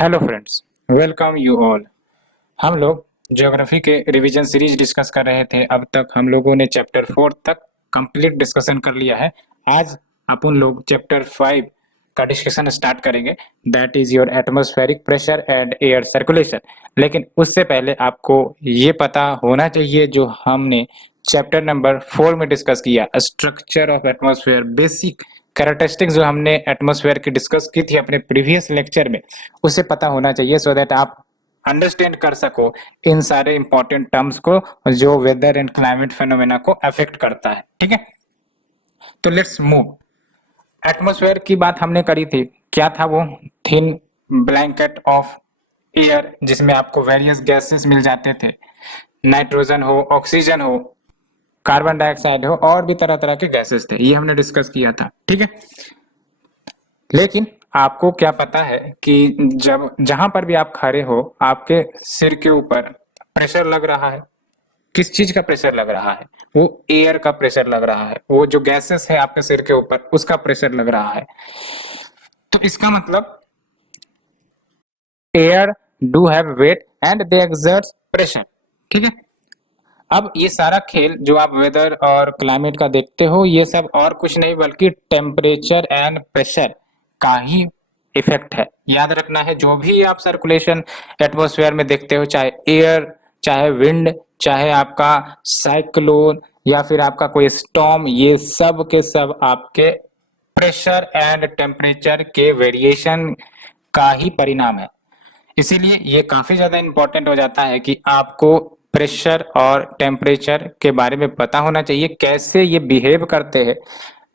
Hello friends, welcome you all. हम लोग geography के रिवीजन सीरीज डिस्कस कर रहे थे। अब तक हम लोगों ने चैप्टर 4 तक कंप्लीट डिस्कशन कर लिया है। आज अपन लोग चैप्टर 5 का डिस्कशन स्टार्ट करेंगे, that is your atmospheric pressure and air circulation. लेकिन उससे पहले आपको ये पता होना चाहिए जो हमने चैप्टर नंबर 4 में डिस्कस किया, structure of atmosphere, basic characteristics जो हमने एटमॉस्फेयर की डिस्कस की थी अपने प्रीवियस लेक्चर में, उसे पता होना चाहिए सो दैट आप अंडरस्टैंड कर सको इन सारे इंपॉर्टेंट टर्म्स को जो वेदर एंड क्लाइमेट फेनोमेना को अफेक्ट करता है। ठीक है, तो लेट्स मूव। एटमॉस्फेयर की बात हमने करी थी, क्या था वो? थिन ब्लैंकेट ऑफ एयर जिसमें आपको वेरियस गैसेस मिल जाते थे, नाइट्रोजन हो, ऑक्सीजन हो, कार्बन डाइऑक्साइड हो, और भी तरह तरह के गैसेस थे। ये हमने डिस्कस किया था। ठीक है, लेकिन आपको क्या पता है कि जब जहां पर भी आप खड़े हो आपके सिर के ऊपर प्रेशर लग रहा है। किस चीज का प्रेशर लग रहा है? वो एयर का प्रेशर लग रहा है। वो जो गैसेस है आपके सिर के ऊपर उसका प्रेशर लग रहा है। तो इसका मतलब air do have weight and they exert pressure. ठीक है, अब ये सारा खेल जो आप वेदर और क्लाइमेट का देखते हो, ये सब और कुछ नहीं बल्कि टेम्परेचर एंड प्रेशर का ही इफेक्ट है। याद रखना है, जो भी आप सर्कुलेशन एटमॉस्फेयर में देखते हो, चाहे एयर, चाहे विंड, चाहे आपका साइक्लोन या फिर आपका कोई स्टॉर्म, ये सब के सब आपके प्रेशर एंड टेम्परेचर के वेरिएशन का ही परिणाम है। इसीलिए ये काफी ज्यादा इंपॉर्टेंट हो जाता है कि आपको प्रेशर और टेम्परेचर के बारे में पता होना चाहिए, कैसे ये बिहेव करते हैं।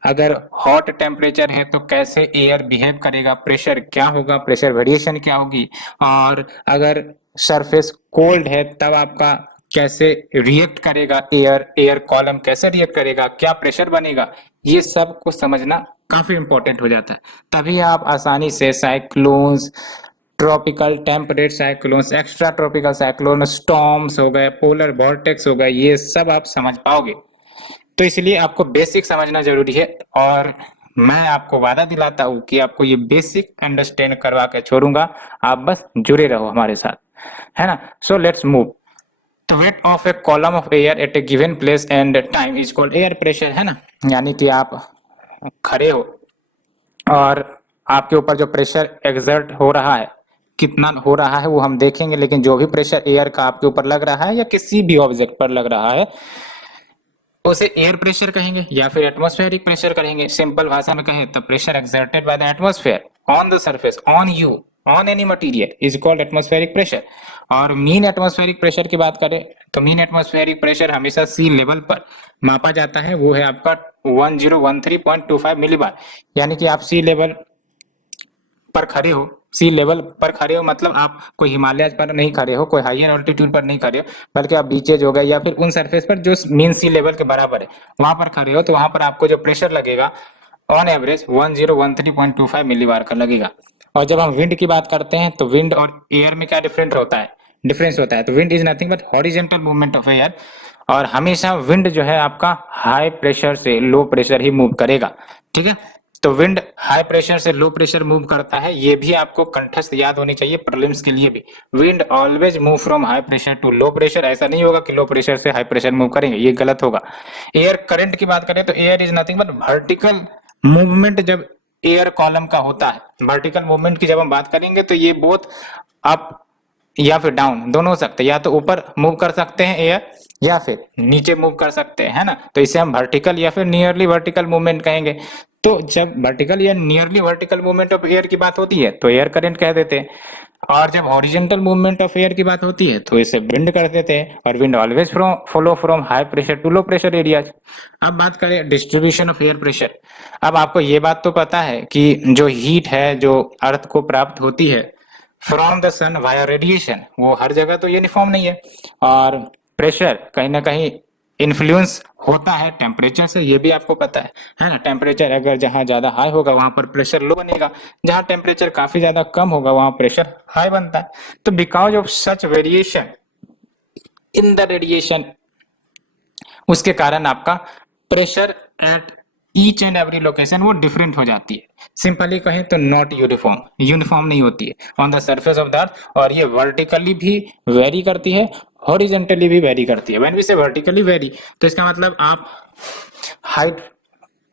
अगर हॉट टेम्परेचर है तो कैसे एयर बिहेव करेगा, प्रेशर क्या होगा, प्रेशर वेरिएशन क्या होगी, और अगर सरफेस कोल्ड है तब आपका कैसे रिएक्ट करेगा एयर, एयर कॉलम कैसे रिएक्ट करेगा, क्या प्रेशर बनेगा। ये सब को समझना काफी इंपॉर्टेंट हो जाता है। तभी आप आसानी से cyclones, tropical temperate cyclones, extra tropical cyclone, storms हो गए, पोलर वॉर्टेक्स हो गए, ये सब आप समझ पाओगे। तो इसलिए आपको बेसिक समझना जरूरी है, और मैं आपको वादा दिलाता हूँ कि आपको ये बेसिक अंडरस्टैंड करवा के छोड़ूंगा। आप बस जुड़े रहो हमारे साथ, है ना। So let's move. तो weight of a column of air at a given place and time is called air pressure, है ना। यानी कि आप खड़े हो और आपके ऊपर जो प्रेशर एक्सर्ट हो रहा है, कितना हो रहा है वो हम देखेंगे, लेकिन जो भी प्रेशर एयर का आपके ऊपर लग रहा है या किसी भी ऑब्जेक्ट पर लग रहा है उसे एयर प्रेशर कहेंगे या फिर एटमॉस्फेरिक प्रेशर कहेंगे। सिंपल भाषा में कहें तो pressure exerted by the atmosphere on the surface, on you, on any material is called atmospheric pressure. और मीन एटमॉस्फेरिक प्रेशर की बात करें तो मीन एटमॉस्फेरिक प्रेशर हमेशा सी लेवल पर मापा जाता है, वो है आपका 1013.25 मिलीबार। यानी कि आप सी लेवल पर खड़े हो, सी लेवल पर खड़े हो मतलब आप कोई हिमालय पर नहीं खड़े हो, कोई हायर ऑल्टीट्यूड पर नहीं खड़े हो, बल्कि आप बीचेज हो गए या फिर उन सरफेस पर जो मीन सी लेवल के बराबर है वहां पर खड़े हो, तो वहां पर आपको जो प्रेशर लगेगा ऑन एवरेज 1013.25 मिलीबार का लगेगा। और जब हम विंड की बात करते हैं तो विंड और एयर में क्या डिफरेंस होता है। तो wind is nothing but horizontal movement of air, और हमेशा विंड जो है आपका हाई प्रेशर से लो प्रेशर ही मूव करेगा। ठीक है, तो विंड हाई प्रेशर से लो प्रेशर मूव करता है, ये भी आपको कंठस्थ याद होनी चाहिए प्रीलिम्स के लिए भी। Wind always move from high pressure to low pressure, ऐसा नहीं होगा कि लो प्रेशर से हाई प्रेशर मूव करेंगे, ये गलत होगा। एयर करंट की बात करें तो air is nothing but vertical movement. जब एयर कॉलम का होता है वर्टिकल मूवमेंट की जब हम बात करेंगे तो ये बोथ अप या फिर डाउन दोनों हो सकते हैं, या तो ऊपर मूव कर सकते हैं एयर या फिर नीचे मूव कर सकते हैं, है ना। तो इसे हम वर्टिकल या फिर नियरली वर्टिकल मूवमेंट कहेंगे। तो जब वर्टिकल या nearly vertical movement of air की बात होती है तो एयर करंट कह देते हैं, और जब हॉरिजॉन्टल मूवमेंट ऑफ एयर की बात होती है तो इसे विंड कर देते हैं। और wind always flow from high pressure to low pressure areas. अब बात करें डिस्ट्रीब्यूशन ऑफ एयर प्रेशर। अब आपको ये बात तो पता है कि जो हीट है जो अर्थ को प्राप्त होती है from the sun via radiation, वो हर जगह तो यूनिफॉर्म नहीं है, और प्रेशर कहीं ना कहीं इन्फ्लुएंस होता है टेम्परेचर से, ये भी आपको पता है ना। टेम्परेचर अगर जहां ज्यादा हाई होगा वहां पर प्रेशर लो बनेगा, जहां टेम्परेचर काफी ज्यादा कम होगा वहां प्रेशर हाई बनता है। तो because of such variation in the radiation, उसके कारण आपका pressure at each and every location वो डिफरेंट हो जाती है। सिंपली कहें तो नॉट यूनिफॉर्म, यूनिफॉर्म नहीं होती है on the surface of the अर्थ, और ये वर्टिकली भी वेरी करती है, हॉरिजेंटली भी वेरी करती है। व्हेन वी से वर्टिकली वेरी, तो इसका मतलब आप हाइट,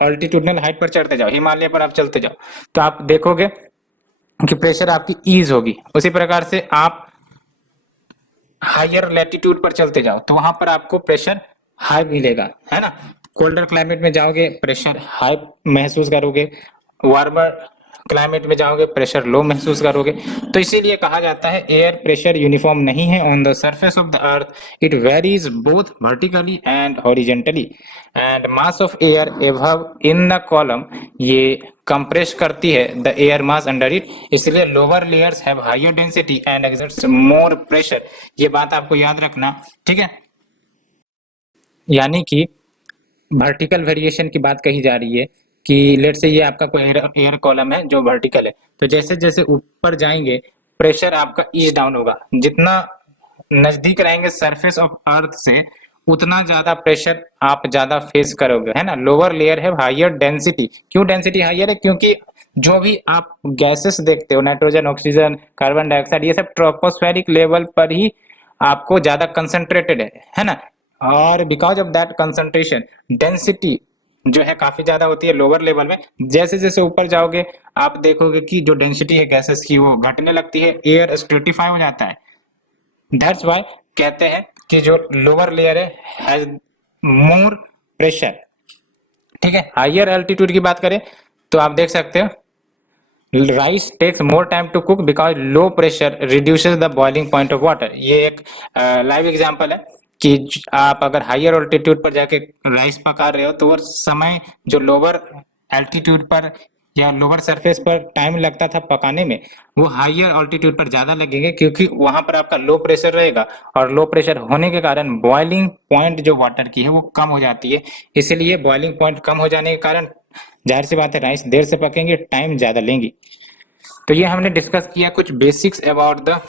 अल्टीट्यूडनल हाइट पर चढ़ते जाओ, हिमालय पर आप चलते जाओ, तो आप देखोगे कि प्रेशर आपकी ईज होगी। उसी प्रकार से आप हायर लैटिट्यूड पर चलते जाओ तो वहां पर आपको प्रेशर हाई मिलेगा, है ना। कोल्डर क्लाइमेट में जाओगे प्रेशर हाई महसूस करोगे, वार्मर क्लाइमेट में जाओगे प्रेशर लो महसूस करोगे। तो इसीलिए कहा जाता है एयर प्रेशर यूनिफॉर्म नहीं है on the surface of the earth, it varies both vertically and horizontally, and mass of air above in the column, ये कंप्रेस करती है the air mass under it, इसलिए lower layers have higher density and exerts more pressure. ये बात आपको याद रखना, ठीक है। यानी कि वर्टिकल वेरिएशन की बात कही जा रही है कि लेट से ये आपका कोई एयर कॉलम है जो वर्टिकल है, तो जैसे जैसे ऊपर जाएंगे प्रेशर आपका ईज डाउन होगा, जितना नजदीक रहेंगे सरफेस ऑफ अर्थ से उतना ज्यादा प्रेशर आप ज्यादा फेस करोगे, है ना। लोअर लेयर है हायर डेंसिटी, क्यों डेंसिटी हायर है, क्योंकि जो भी आप गैसेस देखते हो नाइट्रोजन, ऑक्सीजन, कार्बन डाइऑक्साइड, ये सब ट्रोपोस्फेरिक लेवल पर ही आपको ज्यादा कंसंट्रेटेड है ना। और because of that concentration density जो है काफी ज्यादा होती है लोअर लेवल में। जैसे जैसे ऊपर जाओगे आप देखोगे कि जो डेंसिटी है गैसेस की वो घटने लगती है, एयर स्ट्रेटिफाई हो जाता है। दैट्स वाई कहते हैं कि जो लोअर लेयर है हैज मोर प्रेशर, ठीक है। हायर एल्टीट्यूड की बात करें तो आप देख सकते हो rice takes more time to cook because low pressure reduces the boiling point of water. ये एक लाइव एग्जांपल है कि आप अगर हायर ऑल्टीट्यूड पर जाके राइस पका रहे हो तो वो समय जो लोअर एल्टीट्यूड पर या लोअर सरफेस पर टाइम लगता था पकाने में, वो हायर ऑल्टीट्यूड पर ज्यादा लगेंगे, क्योंकि वहां पर आपका लो प्रेशर रहेगा, और लो प्रेशर होने के कारण बॉइलिंग पॉइंट जो वाटर की है वो कम हो जाती है। इसलिए बॉइलिंग पॉइंट कम हो जाने के कारण जाहिर सी बात है राइस देर से पकेंगे, टाइम ज्यादा लेंगी। तो ये हमने डिस्कस किया कुछ basics about the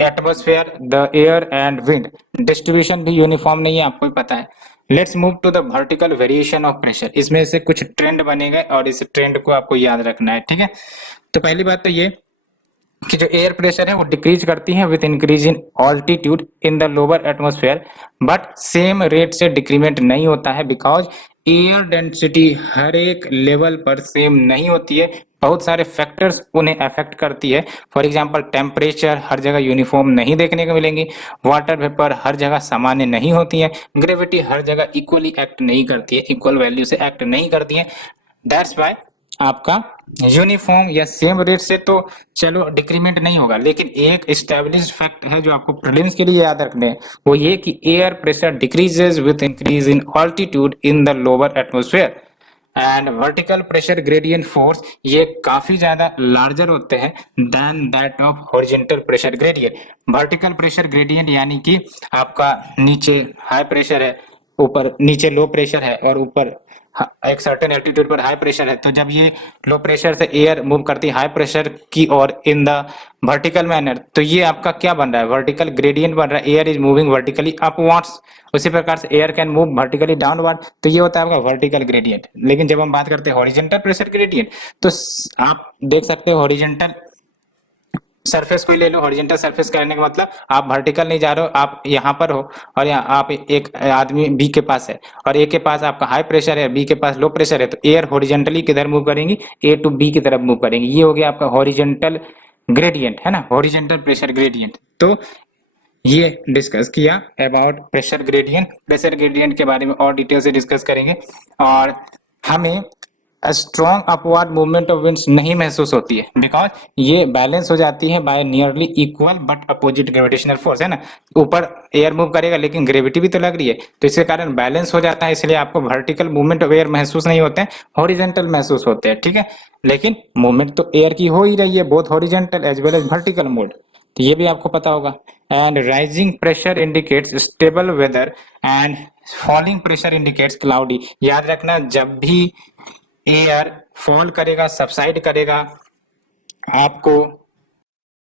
atmosphere, the air and wind. Distribution भी यूनिफॉर्म नहीं है, आपको ही पता है। Let's move to the vertical variation of pressure. इसमें से कुछ ट्रेंड बनेगा और इस ट्रेंड को आपको याद रखना है, ठीक है। तो पहली बात तो ये कि जो एयर प्रेशर है वो डिक्रीज करती है with increase in altitude in the lower atmosphere, but same rate से डिक्रीमेंट नहीं होता है बिकॉज एयर डेंसिटी हर एक लेवल पर सेम नहीं होती है, बहुत सारे फैक्टर्स उन्हें अफेक्ट करती है। फॉर एग्जांपल टेम्परेचर हर जगह यूनिफॉर्म नहीं देखने को मिलेंगी, वाटर वेपर हर जगह सामान्य नहीं होती है, ग्रेविटी हर जगह इक्वली एक्ट नहीं करती है, इक्वल वैल्यू से एक्ट नहीं करती है। दैट्स वाई आपका यूनिफॉर्म या सेम रेट से तो चलो डिक्रीमेंट नहीं होगा, लेकिन एक एस्टेब्लिश्ड फैक्ट है जो आपको प्रीलिम्स के लिए याद रखने हैं, वो ये कि air pressure decreases with increase in altitude in the lower atmosphere, and vertical pressure gradient force ये काफी ज्यादा लार्जर होते हैं than that of horizontal pressure gradient. Vertical pressure gradient यानी कि आपका नीचे हाई प्रेशर है, ऊपर नीचे लो प्रेशर है, और ऊपर एक सर्टेन एल्टीट्यूड पर हाई प्रेशर है, तो जब ये लो प्रेशर से एयर मूव करती है हाई प्रेशर की और इन द वर्टिकल मैनर, तो ये आपका क्या बन रहा है, वर्टिकल ग्रेडियंट बन रहा है, air is moving vertically upwards. उसी प्रकार से air can move vertically downward, तो ये होता है आपका वर्टिकल ग्रेडियंट। लेकिन जब हम बात करते हैं हॉरिजॉन्टल प्रेशर ग्रेडियंट, तो आप देख सकते हो हॉरिजॉन्टल सरफेस को ही ले लो, हॉरिजॉन्टल सरफेस करने का मतलब आप वर्टिकल नहीं जा रहे हो, आप यहाँ पर हो और यहाँ आप एक आदमी बी के पास है और ए के पास आपका हाई प्रेशर है, बी के पास लो प्रेशर है, तो एयर हॉरिजॉन्टली किधर मूव करेंगी, ए टू बी की तरफ मूव करेंगी। ये हो गया आपका हॉरिजॉन्टल ग्रेडियंट, है ना, हॉरिजॉन्टल प्रेशर ग्रेडियंट। तो ये डिस्कस किया about pressure gradient. Pressure gradient के बारे में और डिटेल से डिस्कस करेंगे, और हमें strong upward movement of winds नहीं महसूस होती है बिकॉज ये बैलेंस हो जाती है bye nearly equal but opposite gravitational force, है ना। ऊपर एयर मूव करेगा लेकिन ग्रेविटी भी तो लग रही है, तो इसके कारण बैलेंस हो जाता है, इसलिए आपको वर्टिकल मूवमेंट ऑफ एयर महसूस नहीं होते हैं, हॉरिजॉन्टल महसूस होते हैं, ठीक है। लेकिन मूवमेंट तो एयर की हो ही रही है, both horizontal as well as vertical mode, तो ये भी आपको पता होगा। And rising pressure indicates stable weather and falling pressure indicates cloudy. याद रखना जब भी एयर फॉल करेगा, सबसाइड करेगा, आपको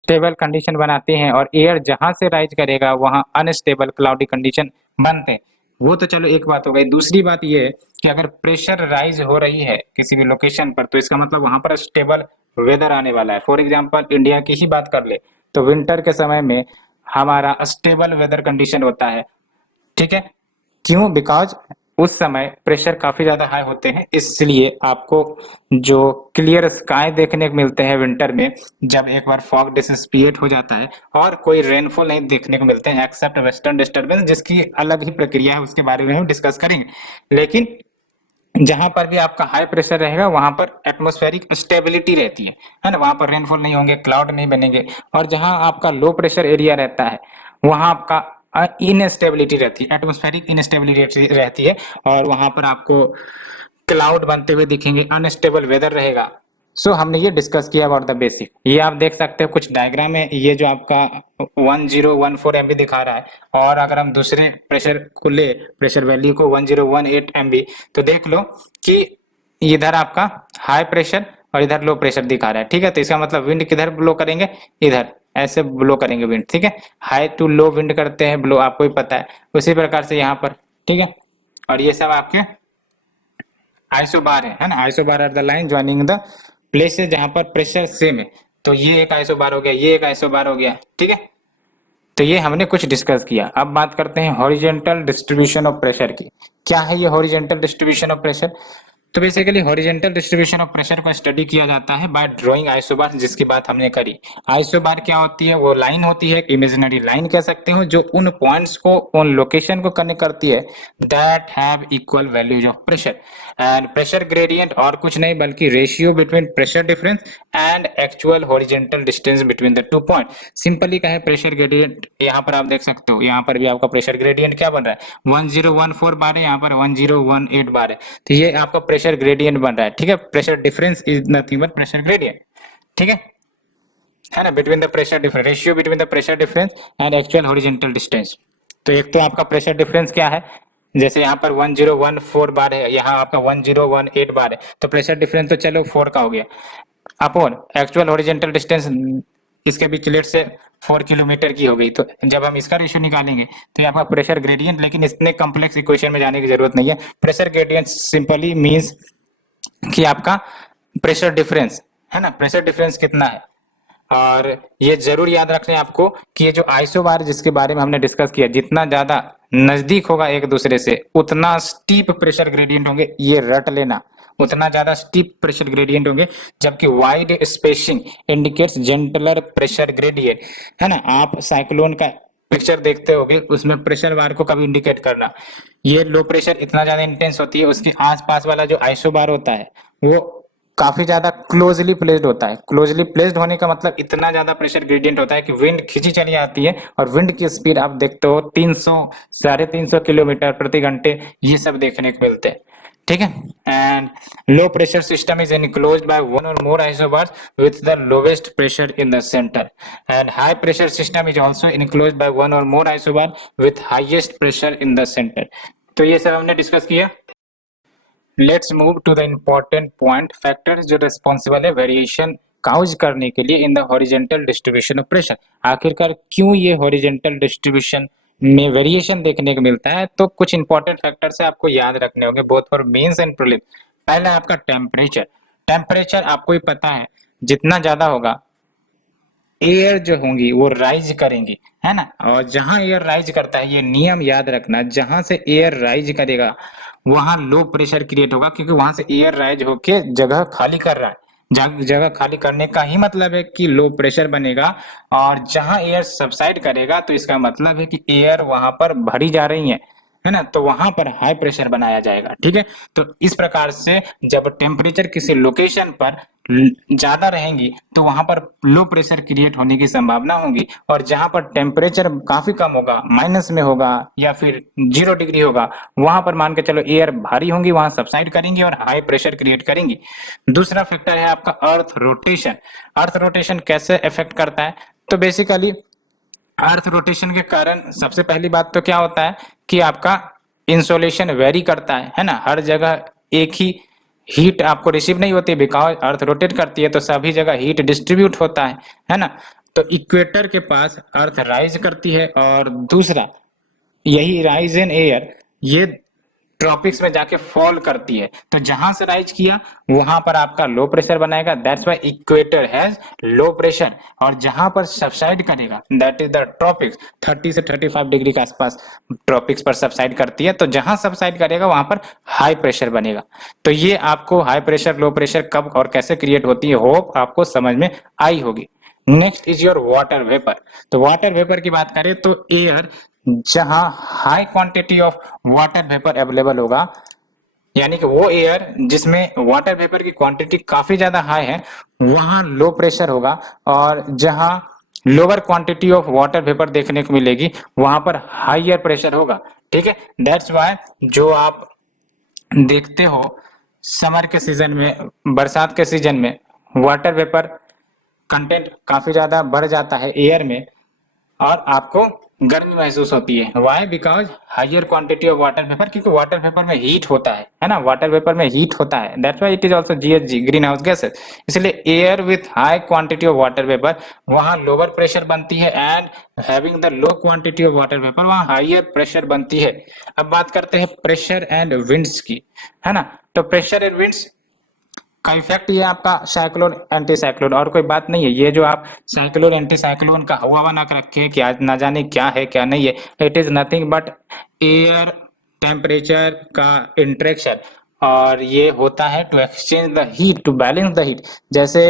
स्टेबल कंडीशन बनाते हैं, और एयर जहां से राइज करेगा वहां अनस्टेबल क्लाउडी कंडीशन बनते हैं। वो तो चलो एक बात हो गई। दूसरी बात ये है कि अगर प्रेशर राइज हो रही है किसी भी लोकेशन पर, तो इसका मतलब वहां पर स्टेबल वेदर आने वाला है। फॉर एग्जांपल इंडिया की ही बात कर ले, तो विंटर के समय में हमारा स्टेबल वेदर कंडीशन होता है। ठीक है, क्यों? बिकॉज उस समय प्रेशर काफी ज्यादा हाई होते हैं, इसलिए आपको जो क्लियर स्काई देखने को मिलते हैं विंटर में, जब एक बार फॉग डिसिपिएट हो जाता है और कोई रेनफॉल नहीं देखने को मिलते हैं एक्सेप्ट वेस्टर्न डिस्टर्बेंस, जिसकी अलग ही प्रक्रिया है, उसके बारे में हम डिस्कस करेंगे। लेकिन जहां पर भी आपका हाई प्रेशर रहेगा वहां पर एटमॉस्फेरिक स्टेबिलिटी रहती है ना, वहां पर रेनफॉल नहीं होंगे, क्लाउड नहीं बनेंगे। और जहां आपका लो प्रेशर एरिया रहता है वहां आपका इनस्टेबिलिटी रहती है, एटमॉस्फेरिक इनस्टेबिलिटी रहती है, और वहां पर आपको क्लाउड बनते हुए दिखेंगे, अनस्टेबल वेदर रहेगा। सो हमने ये डिस्कस किया अबाउट द बेसिक। ये आप देख सकते हो कुछ डायग्राम है, ये जो आपका 1014 एमबी दिखा रहा है, और अगर हम दूसरे प्रेशर को ले, प्रेशर वैल्यू को 1018 एमबी, तो देख लो कि इधर आपका हाई प्रेशर और इधर लो प्रेशर दिखा रहा है। ठीक है, तो इसका मतलब विंड किधर ब्लो करेंगे? इधर ऐसे ब्लो करेंगे विंड। ठीक है, हाई टू लो विंड करते हैं ब्लो, आपको ही पता है। उसी प्रकार से यहाँ पर, ठीक है, और ये सब आपके आइसोबार है ना, isobar are the line joining the places जहां पर प्रेशर सेम है। तो ये एक आइसोबार हो गया, ये एक आइसोबार हो गया। ठीक है, तो ये हमने कुछ डिस्कस किया। अब बात करते हैं हॉरिजेंटल डिस्ट्रीब्यूशन ऑफ प्रेशर की। क्या है ये हॉरिजेंटल डिस्ट्रीब्यूशन ऑफ प्रेशर? तो basically horizontal distribution of pressure को स्टडी किया जाता है बाय ड्राइंग आइसोबार, जिसकी बात हमने करी। आइसोबार क्या होती है? वो लाइन होती है, इमेजिनरी लाइन कह सकते हो, जो उन पॉइंट्स को, उन लोकेशन को कनेक्ट करती है that have equal values of pressure. And pressure gradient और कुछ नहीं बल्कि ratio between pressure difference and actual horizontal distance between the two point. Simply क्या है प्रेशर ग्रेडियंट? यहाँ पर आप देख सकते हो, यहाँ पर भी आपका प्रेशर ग्रेडियंट क्या बन रहा है? 1014 बार है, यहाँ पर 1018 बार है। तो ये आपका प्रेशर ग्रेडियंट बन रहा है। ठीक है, pressure difference is nothing but pressure gradient. ठीक है ना, between the pressure difference, ratio between the pressure difference and actual horizontal distance. तो एक तो आपका प्रेशर डिफरेंस क्या है, जैसे यहाँ पर 1014 बार है, यहाँ आपका 1018 बार है, तो प्रेशर डिफरेंस तो चलो 4 का हो गया, अपॉन एक्चुअल हॉरिजेंटल डिस्टेंस इसके बीच लेट से 4 किलोमीटर की हो गई। तो जब हम इसका रेशियो निकालेंगे तो ये आपका प्रेशर ग्रेडियंट, लेकिन इतने कॉम्प्लेक्स इक्वेशन में जाने की जरूरत नहीं है। प्रेशर ग्रेडियंट सिंपली मींस कि आपका प्रेशर डिफरेंस है ना, प्रेशर डिफरेंस कितना है। और ये जरूर याद रखना है आपको कि ये जो आइसोबार जिसके बारे में हमने डिस्कस किया, जितना ज्यादा नजदीक होगा एक दूसरे से उतना स्टीप प्रेशर ग्रेडियंट होंगे, ये रट लेना, उतना ज्यादा स्टीप प्रेशर ग्रेडियंट होंगे। जबकि wide spacing indicates gentler pressure gradient, है ना। आप साइक्लोन का पिक्चर देखते होगे, उसमें प्रेशर बार को कभी इंडिकेट करना, ये लो प्रेशर इतना ज्यादा इंटेंस होती है, उसके आसपास वाला जो आइसोबार होता है वो काफी ज्यादा क्लोजली प्लेस्ड होता है। क्लोजली प्लेस्ड होने का मतलब इतना ज्यादा प्रेशर ग्रेडियंट होता है कि विंड खींची चली आती है, और विंड की स्पीड आप देखते हो 300 350 किलोमीटर प्रति घंटे, ये सब देखने को मिलते हैं। ठीक है, and low pressure system is enclosed by one or more isobars with the lowest pressure in the center, and high pressure system is also enclosed by one or more isobar with highest pressure in the center। तो ये सब हमने discuss किया। Let's move to the important point, factors जो responsible है variation cause करने के लिए in the horizontal distribution of pressure. आखिरकार क्यों ये हॉरिजेंटल डिस्ट्रीब्यूशन में वेरिएशन देखने को मिलता है? तो कुछ इंपॉर्टेंट फैक्टर्स है आपको याद रखने होंगे both for mains and prelim. पहला आपका टेम्परेचर। टेम्परेचर आपको ही पता है जितना ज्यादा होगा एयर जो होंगी वो राइज करेंगी, है ना। और जहां एयर राइज करता है, ये नियम याद रखना, जहां से एयर राइज करेगा वहां लो प्रेशर क्रिएट होगा, क्योंकि वहां से एयर राइज होके जगह खाली कर रहा है। जगह खाली करने का ही मतलब है कि लो प्रेशर बनेगा, और जहां एयर सबसाइड करेगा तो इसका मतलब है कि एयर वहां पर भरी जा रही है ना, तो वहां पर हाई प्रेशर बनाया जाएगा। ठीक है, तो इस प्रकार से जब टेम्परेचर किसी लोकेशन पर ज्यादा रहेंगी तो वहां पर लो प्रेशर क्रिएट होने की संभावना होगी, और जहां पर टेम्परेचर काफी कम होगा, माइनस में होगा या फिर 0 डिग्री होगा, वहां पर मान के चलो एयर भारी होंगी, वहां सबसाइड करेंगी और हाई प्रेशर क्रिएट करेंगी। दूसरा फैक्टर है आपका अर्थ रोटेशन। अर्थ रोटेशन कैसे इफेक्ट करता है? तो बेसिकली अर्थ रोटेशन के कारण सबसे पहली बात तो क्या होता है कि आपका इंसोलेशन वेरी करता है ना। हर जगह एक ही हीट आपको रिसीव नहीं होती, बिकॉज अर्थ रोटेट करती है तो सभी जगह हीट डिस्ट्रीब्यूट होता है ना। तो इक्वेटर के पास अर्थ राइज करती है, और दूसरा यही राइज इन एयर ये ट्रॉपिक्स में जाके फॉल करती है। तो जहां से राइज किया वहां पर आपका लो प्रेशर बनाएगा, that's why equator has low pressure. और जहां पर सबसाइड करेगा दैट इज द ट्रॉपिक्स, 30 से 35 डिग्री के आसपास ट्रॉपिक्स पर सबसाइड करती है। तो जहां सबसाइड करेगा वहां पर हाई प्रेशर बनेगा। तो ये आपको हाई प्रेशर लो प्रेशर कब और कैसे क्रिएट होती है होप आपको समझ में आई होगी। Next is your water vapour. तो वाटर वेपर की बात करें तो एयर जहां high quantity of water vapour available होगा, यानी कि वो एयर जिसमें वाटर वेपर की क्वांटिटी काफी ज्यादा हाई है वहां लो प्रेशर होगा। और जहां lower quantity of water vapour देखने को मिलेगी वहां पर हाइयर प्रेशर होगा। ठीक है, दैट्स व्हाई जो आप देखते हो समर के सीजन में, बरसात के सीजन में वाटर वेपर कंटेंट काफी ज्यादा बढ़ जाता है एयर में और आपको गर्मी महसूस होती है। Why? Because higher quantity of water vapour, क्योंकि वाटर वेपर में हीट होता है ना, वाटर वेपर में हीट होता है, that's why it is also GHG, green house gases. इसलिए air with high quantity of water vapour वहां लोअर प्रेशर बनती है and having the low quantity of water vapour वहां हाइयर प्रेशर बनती है। अब बात करते हैं प्रेशर एंड विंड्स की, है ना। तो प्रेशर एंड विंड्स का इफेक्ट ये आपका साइक्लोन एंटी साइक्लोन, और कोई बात नहीं है। ये जो आप साइक्लोन एंटी साइक्लोन का हवा बना कर रखे हैं कि आज ना जाने क्या है क्या नहीं है, it is nothing but air temperature का इंटरेक्शन। और ये होता है to exchange the heat, to balance the heat. जैसे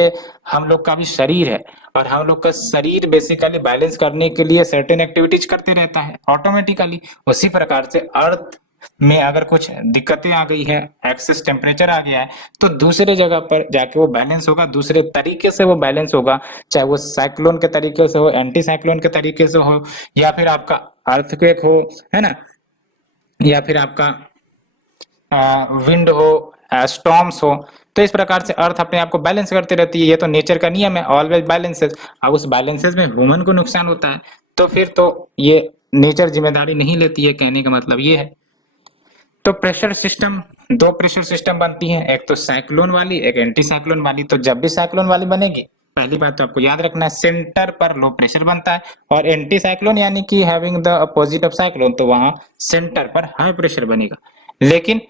हम लोग का भी शरीर है और हम लोग का शरीर बेसिकली बैलेंस करने के लिए सर्टेन एक्टिविटीज करते रहता है ऑटोमेटिकली, उसी प्रकार से अर्थ में अगर कुछ दिक्कतें आ गई है, एक्सेस टेम्परेचर आ गया है, तो दूसरे जगह पर जाके वो बैलेंस होगा, दूसरे तरीके से वो बैलेंस होगा। चाहे वो साइक्लोन के तरीके से हो, एंटी साइक्लोन के तरीके से हो, या फिर आपका अर्थक्वेक हो, है ना, या फिर आपका विंड हो, स्टॉर्म्स हो। तो इस प्रकार से अर्थ अपने आप को बैलेंस करती रहती है। ये तो नेचर का नियम है, ऑलवेज बैलेंसेस। अब उस बैलेंसेस में ह्यूमन को नुकसान होता है तो फिर तो ये नेचर जिम्मेदारी नहीं लेती है, कहने का मतलब ये है। तो प्रेशर सिस्टम, दो प्रेशर सिस्टम बनती हैं, एक तो साइक्लोन वाली, एक एंटी साइक्लोन वाली। तो जब भी साइक्लोन वाली बनेगी पहली बात तो आपको याद रखना है सेंटर पर लो प्रेशर बनता है, और एंटी साइक्लोन यानी कि having the opposite of cyclone तो वहां सेंटर पर हाई प्रेशर बनेगा। लेकिन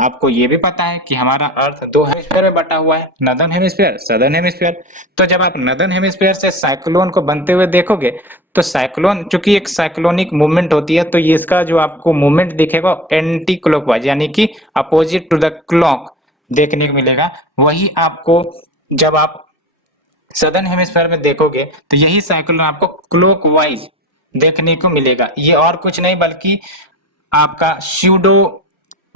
आपको ये भी पता है कि हमारा अर्थ दो हेमिस्फीयर में बटा हुआ है, नॉर्दर्न हेमिस्फीयर, सदर्न हेमिस्फीयर। तो जब आप नॉर्दर्न हेमिस्फीयर से साइक्लोन को बनते हुए देखोगे तो साइक्लोन चूंकि एक साइक्लोनिक मूवमेंट होती है तो ये इसका जो आपको मूवमेंट दिखेगा एंटी क्लॉकवाइज यानी कि अपोजिट टू द क्लॉक देखने को मिलेगा। वही आपको जब आप सदर्न हेमिस्फीयर में देखोगे तो यही साइक्लोन आपको क्लॉकवाइज देखने को मिलेगा। ये और कुछ नहीं बल्कि आपका स्यूडो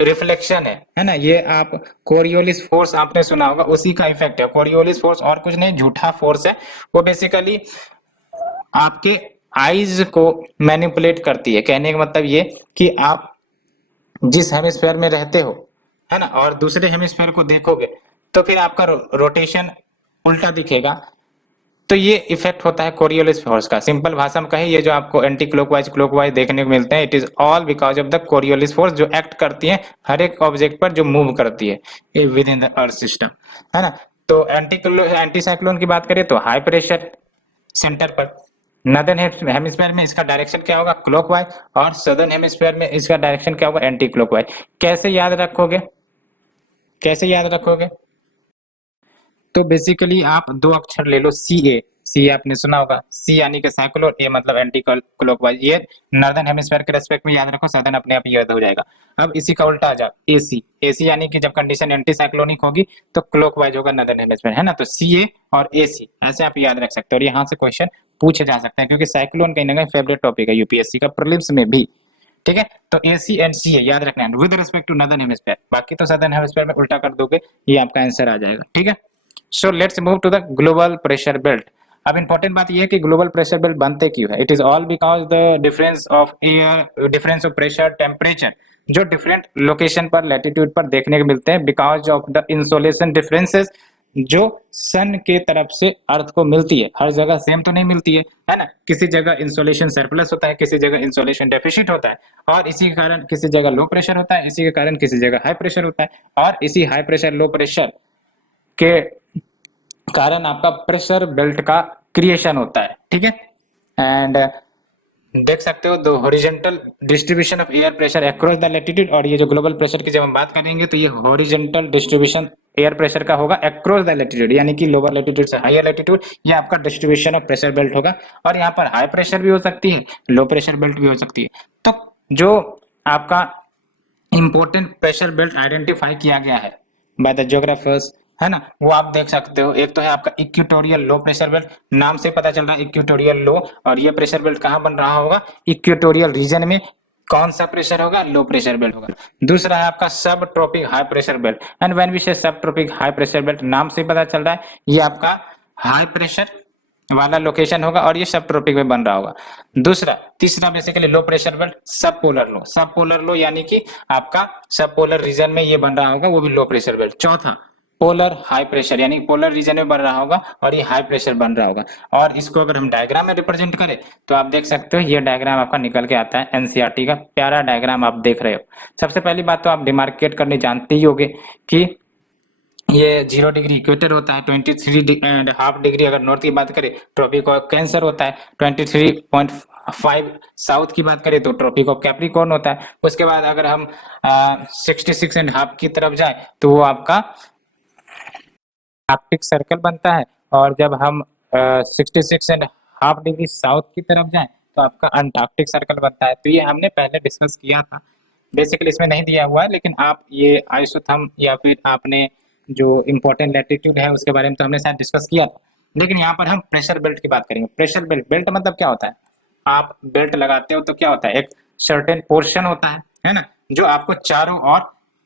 रिफ्लेक्शन है ना। ये आप कोरियोलिस फोर्स आपने सुना होगा, उसी का इफेक्ट है। कोरियोलिस फोर्स और कुछ नहीं, झूठा फोर्स है। वो बेसिकली आपके आईज को मैनिपुलेट करती है। कहने का मतलब ये कि आप जिस हेमिस्फीयर में रहते हो, है ना, और दूसरे हेमिस्फीयर को देखोगे तो फिर आपका रोटेशन उल्टा दिखेगा। तो ये इफेक्ट होता है कोरियोलिस फोर्स का। सिंपल भाषा में कहें, ये जो आपको एंटी क्लॉकवाइज क्लॉकवाइज देखने को मिलते हैं, it is all because of the Coriolis force जो एक्ट करती है हर एक ऑब्जेक्ट पर, जो मूव करती है with in the earth system, है ना। तो एंटी साइक्लोन की बात करें तो हाई प्रेशर सेंटर पर, नॉर्दर्न हेमिस्फीयर में इसका डायरेक्शन क्या होगा, क्लॉकवाइज, और सदर्न हेमिस्फीयर में इसका डायरेक्शन क्या होगा, एंटी क्लॉकवाइज। कैसे याद रखोगे, कैसे याद रखोगे? तो बेसिकली आप दो अक्षर ले लो, सी ए। सी आपने सुना होगा, सी यानी कि साइक्लोन, ए मतलब एंटी क्लॉकवाइज। ये नॉर्दर्न हेमिस्फीयर के रेस्पेक्ट में याद रखो, सदर्न अपने आप याद हो जाएगा। अब इसी का उल्टा आ जाओ, एसी। एसी यानी कि जब कंडीशन एंटी साइक्लोनिक होगी तो क्लॉकवाइज होगा नॉर्दर्न हेमिस्फीयर, है ना। तो सी ए और एसी ऐसे आप याद रख सकते हो, और यहाँ से क्वेश्चन पूछे जा सकते हैं क्योंकि साइक्लोन कहीं ना कहीं फेवरेट टॉपिक है यूपीएससी का प्रीलिम्स में भी। ठीक है, तो एसी एंड सी ए याद रखना है with respect to northern hemisphere. बाकी तो सदर्न हेमिस्फीयर में उल्टा कर दोगे, ये आपका आंसर आ जाएगा। ठीक है, so let's move to the global pressure belt. अब इंपॉर्टेंट बात यह है कि ग्लोबल प्रेशर बेल्ट बनते क्यों है। It is all because the difference of air, difference of pressure temperature जो डिफरेंट लोकेशन पर, लैटिट्यूड पर देखने को मिलते हैं, because of the insolation differences जो सन के तरफ से अर्थ को मिलती है। हर जगह सेम तो नहीं मिलती है ना। किसी जगह इंसोलेशन सरप्लस होता है, किसी जगह इंसोलेशन डेफिशिट होता है, और इसी के कारण किसी जगह लो प्रेशर होता है, इसी के कारण किसी जगह हाई प्रेशर होता है, और इसी हाई प्रेशर लो प्रेशर के कारण आपका प्रेशर बेल्ट का क्रिएशन होता है। ठीक है, एंड देख सकते हो the horizontal distribution of air pressure across the latitude, और ये जो ग्लोबल प्रेशर की जब हम बात करेंगे तो ये हॉरिजॉन्टल डिस्ट्रीब्यूशन एयर प्रेशर का होगा अक्रॉस द लैटिट्यूड, यानी कि लोअर लैटिट्यूड से हायर लैटिट्यूड, ये आपका डिस्ट्रीब्यूशन ऑफ प्रेशर बेल्ट होगा। और यहाँ पर हाई प्रेशर भी हो सकती है, लो प्रेशर बेल्ट भी हो सकती है। तो जो आपका इंपॉर्टेंट प्रेशर बेल्ट आइडेंटिफाई किया गया है बाय द ज्योग्राफर्स, है ना, वो आप देख सकते हो। एक तो है आपका इक्वेटोरियल लो प्रेशर बेल्ट, नाम से पता चल रहा है इक्वेटोरियल लो, और ये प्रेशर बेल्ट कहाँ बन रहा होगा, इक्वेटोरियल रीजन में। कौन सा प्रेशर होगा, लो प्रेशर बेल्ट होगा। दूसरा है आपका sub tropic high pressure belt, and when we say sub tropic high pressure belt, नाम से पता चल रहा है ये आपका हाई प्रेशर वाला लोकेशन होगा और ये सब ट्रॉपिक में बन रहा होगा। दूसरा, तीसरा बेसिकली लो प्रेशर बेल्ट सब पोलर लो, सब पोलर लो यानी कि आपका सब पोलर रीजन में ये बन रहा होगा, वो भी लो प्रेशर बेल्ट। चौथा, पोलर हाई प्रेशर, यानी पोलर रीजन में बन रहा होगा और ये हाई प्रेशर बन रहा होगा। और इसको अगर हम डायग्राम में रिप्रेजेंट करें तो आप देख सकते हो ये डायग्राम आपका निकल के आता है एनसीईआरटी का, प्यारा डायग्राम आप देख रहे हो। सबसे पहली बात तो आप डिमार्केट करने जानते ही होंगे कि ये 0 डिग्री इक्वेटर होता है, 23.5 डिग्री अगर नॉर्थ की बात करें ट्रॉपिक ऑफ कैंसर होता है, 23.5 साउथ की बात करें तो ट्रॉपिक ऑफ कैप्रिकॉर्न होता है। उसके बाद अगर हम 66.5 की तरफ जाए तो वो आपका आर्कटिक सर्कल बनता है, और जब हम 66.5 डिग्री साउथ की तरफ जाएं तो आपका अंटार्कटिक सर्कल बनता है। तो ये हमने पहले डिस्कस किया था, बेसिकली इसमें नहीं दिया हुआ है, लेकिन आप ये आइसोथर्म या फिर आपने जो इम्पोर्टेंट लैटिट्यूड है उसके बारे में तो हमने शायद डिस्कस किया था। लेकिन यहाँ पर हम प्रेशर बेल्ट की बात करेंगे। प्रेशर बेल्ट, बेल्ट मतलब क्या होता है, आप बेल्ट लगाते हो तो क्या होता है, एक सर्टेन पोर्शन होता है ना, जो आपको चारों ओर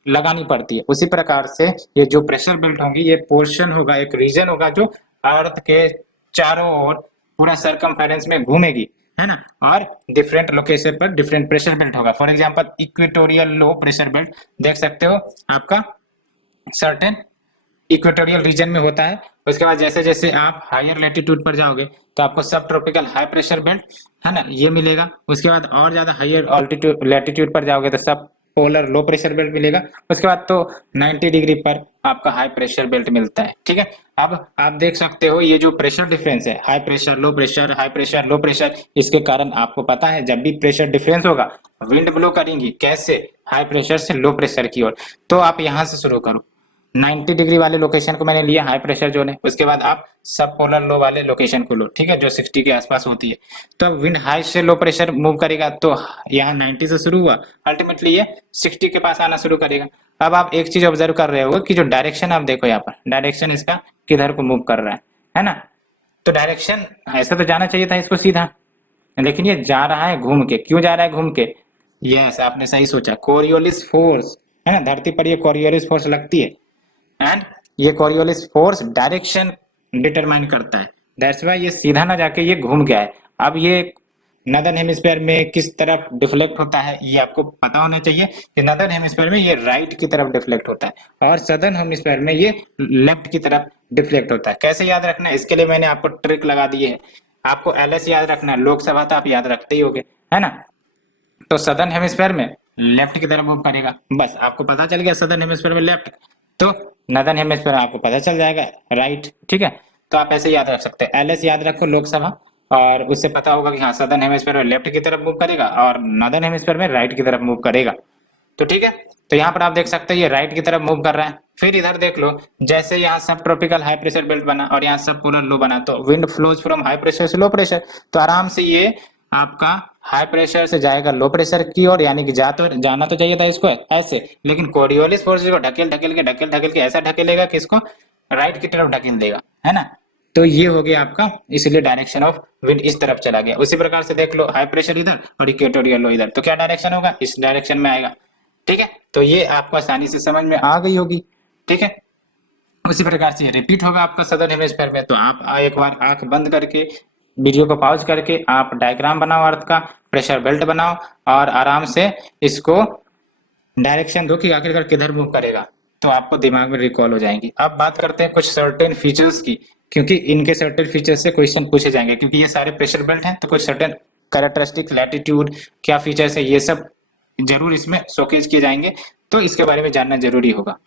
लगानी पड़ती है। उसी प्रकार से ये जो प्रेशर बेल्ट होंगी, ये पोर्शन होगा, एक रीजन होगा जो अर्थ के चारों ओर पूरा सरकमफेरेंस में घूमेगी, है ना, और डिफरेंट लोकेशन पर डिफरेंट प्रेशर बेल्ट होगा। For example equatorial low pressure belt देख सकते हो आपका सर्टेन इक्वेटोरियल रीजन में होता है। उसके बाद जैसे जैसे आप हायर लैटिट्यूड पर जाओगे तो आपको सब ट्रॉपिकल हाई प्रेशर बेल्ट, है ना, ये मिलेगा। उसके बाद और ज्यादा हायर ऑल्टीट्यूड लैटिट्यूड पर जाओगे तो sub polar low pressure belt मिलेगा। उसके बाद तो 90 डिग्री पर आपका हाई प्रेशर बेल्ट मिलता है। ठीक है, अब आप देख सकते हो ये जो प्रेशर डिफरेंस है, high pressure low pressure, high pressure low pressure, इसके कारण आपको पता है जब भी प्रेशर डिफरेंस होगा विंड ब्लो करेंगी कैसे, हाई प्रेशर से लो प्रेशर की ओर। तो आप यहां से शुरू करो, 90 डिग्री वाले लोकेशन को मैंने लिया हाई प्रेशर जोन है, उसके बाद आप सब पोलर लो वाले लोकेशन को लो, ठीक है, जो 60 के आसपास होती है। तो अब विंड हाई से लो प्रेशर मूव करेगा तो यहाँ 90 से शुरू हुआ, अल्टीमेटली ये 60 के पास आना शुरू करेगा। अब आप एक चीज ऑब्जर्व कर रहे हो कि जो डायरेक्शन आप देखो यहाँ पर, डायरेक्शन इसका किधर को मूव कर रहा है ना। तो डायरेक्शन ऐसा तो जाना चाहिए था इसको सीधा, लेकिन ये जा रहा है घूम के। क्यों जा रहा है घूम के, यस आपने सही सोचा, कोरियोलिस फोर्स, है ना, धरती पर ये कोरियोलिस फोर्स लगती है, एंड ये कोरियोलिस फोर्स डायरेक्शन डिटरमाइन करता है। दैट्स वाई ये सीधा ना जाके ये घूम गया है। अब ये नदर्न हेमिस्फीयर में किस तरफ डिफ्लेक्ट होता है ये आपको पता होना चाहिए कि नदर्न हेमिस्फीयर में ये राइट की तरफ डिफ्लेक्ट होता है और सदर्न हेमिस्फीयर में ये लेफ्ट की तरफ डिफ्लेक्ट होता है। कैसे याद रखना है, इसके लिए मैंने आपको ट्रिक लगा दी है। आपको एलएस याद रखना है, लोकसभा तो आप याद रखते ही होगे, है ना। तो सदर्न हेमिस्फीयर में लेफ्ट की तरफ मूव करेगा, बस आपको पता चल गया सदर्न हेमिस्फीयर में लेफ्ट, तो नदर्न हेमिस्फीयर आपको पता चल जाएगा राइट। ठीक है, तो आप ऐसे याद रख सकते हैं, एलएस याद रखो लोकसभा, और उससे पता होगा कि हाँ सदर्न हेमिस्फीयर में लेफ्ट की तरफ मूव करेगा और नदर्न हेमिस्फीयर में राइट की तरफ मूव करेगा। तो ठीक है, तो यहाँ पर आप देख सकते हैं ये राइट की तरफ मूव कर रहा है। फिर इधर देख लो, जैसे यहाँ सब ट्रॉपिकल हाई प्रेशर बेल्ट बना और यहाँ सब पोलर लो बना, तो wind flows from high pressure से लो प्रेशर, तो आराम से ये आपका हाई प्रेशर से जाएगा लो प्रेशर की ओर, यानी कि जाना तो चाहिए था इसको ऐसे, लेकिन कोरियोलिस फोर्स को ढकेल के ऐसा ढकेलेगा कि इसको राइट की तरफ ढकेल देगा, है ना। तो ये हो गया आपका, इसलिए डायरेक्शन ऑफ विंड इस तरफ चला गया। उसी प्रकार से देख लो, हाई प्रेशर इधर और इक्वेटोरियल लो इधर, तो क्या डायरेक्शन होगा, इस डायरेक्शन में आएगा। ठीक है, तो ये आपको आसानी से समझ में आ गई होगी। ठीक है, उसी प्रकार से ये रिपीट होगा आपका सदर्न हेमिस्फीयर में। तो आप एक बार आंख बंद करके वीडियो को पॉज करके आप डायग्राम बनाओ अर्थ का, प्रेशर बेल्ट बनाओ और आराम से इसको डायरेक्शन दो कि आखिरकार किधर मूव करेगा, तो आपको दिमाग में रिकॉल हो जाएंगी। अब बात करते हैं कुछ सर्टेन फीचर्स की, क्योंकि इनके सर्टेन फीचर्स से क्वेश्चन पूछे जाएंगे, क्योंकि ये सारे प्रेशर बेल्ट हैं, तो कुछ सर्टेन कैरेक्टरिस्टिक लैटिट्यूड क्या फीचर्स है ये सब जरूर इसमें शोकेस किए जाएंगे, तो इसके बारे में जानना जरूरी होगा।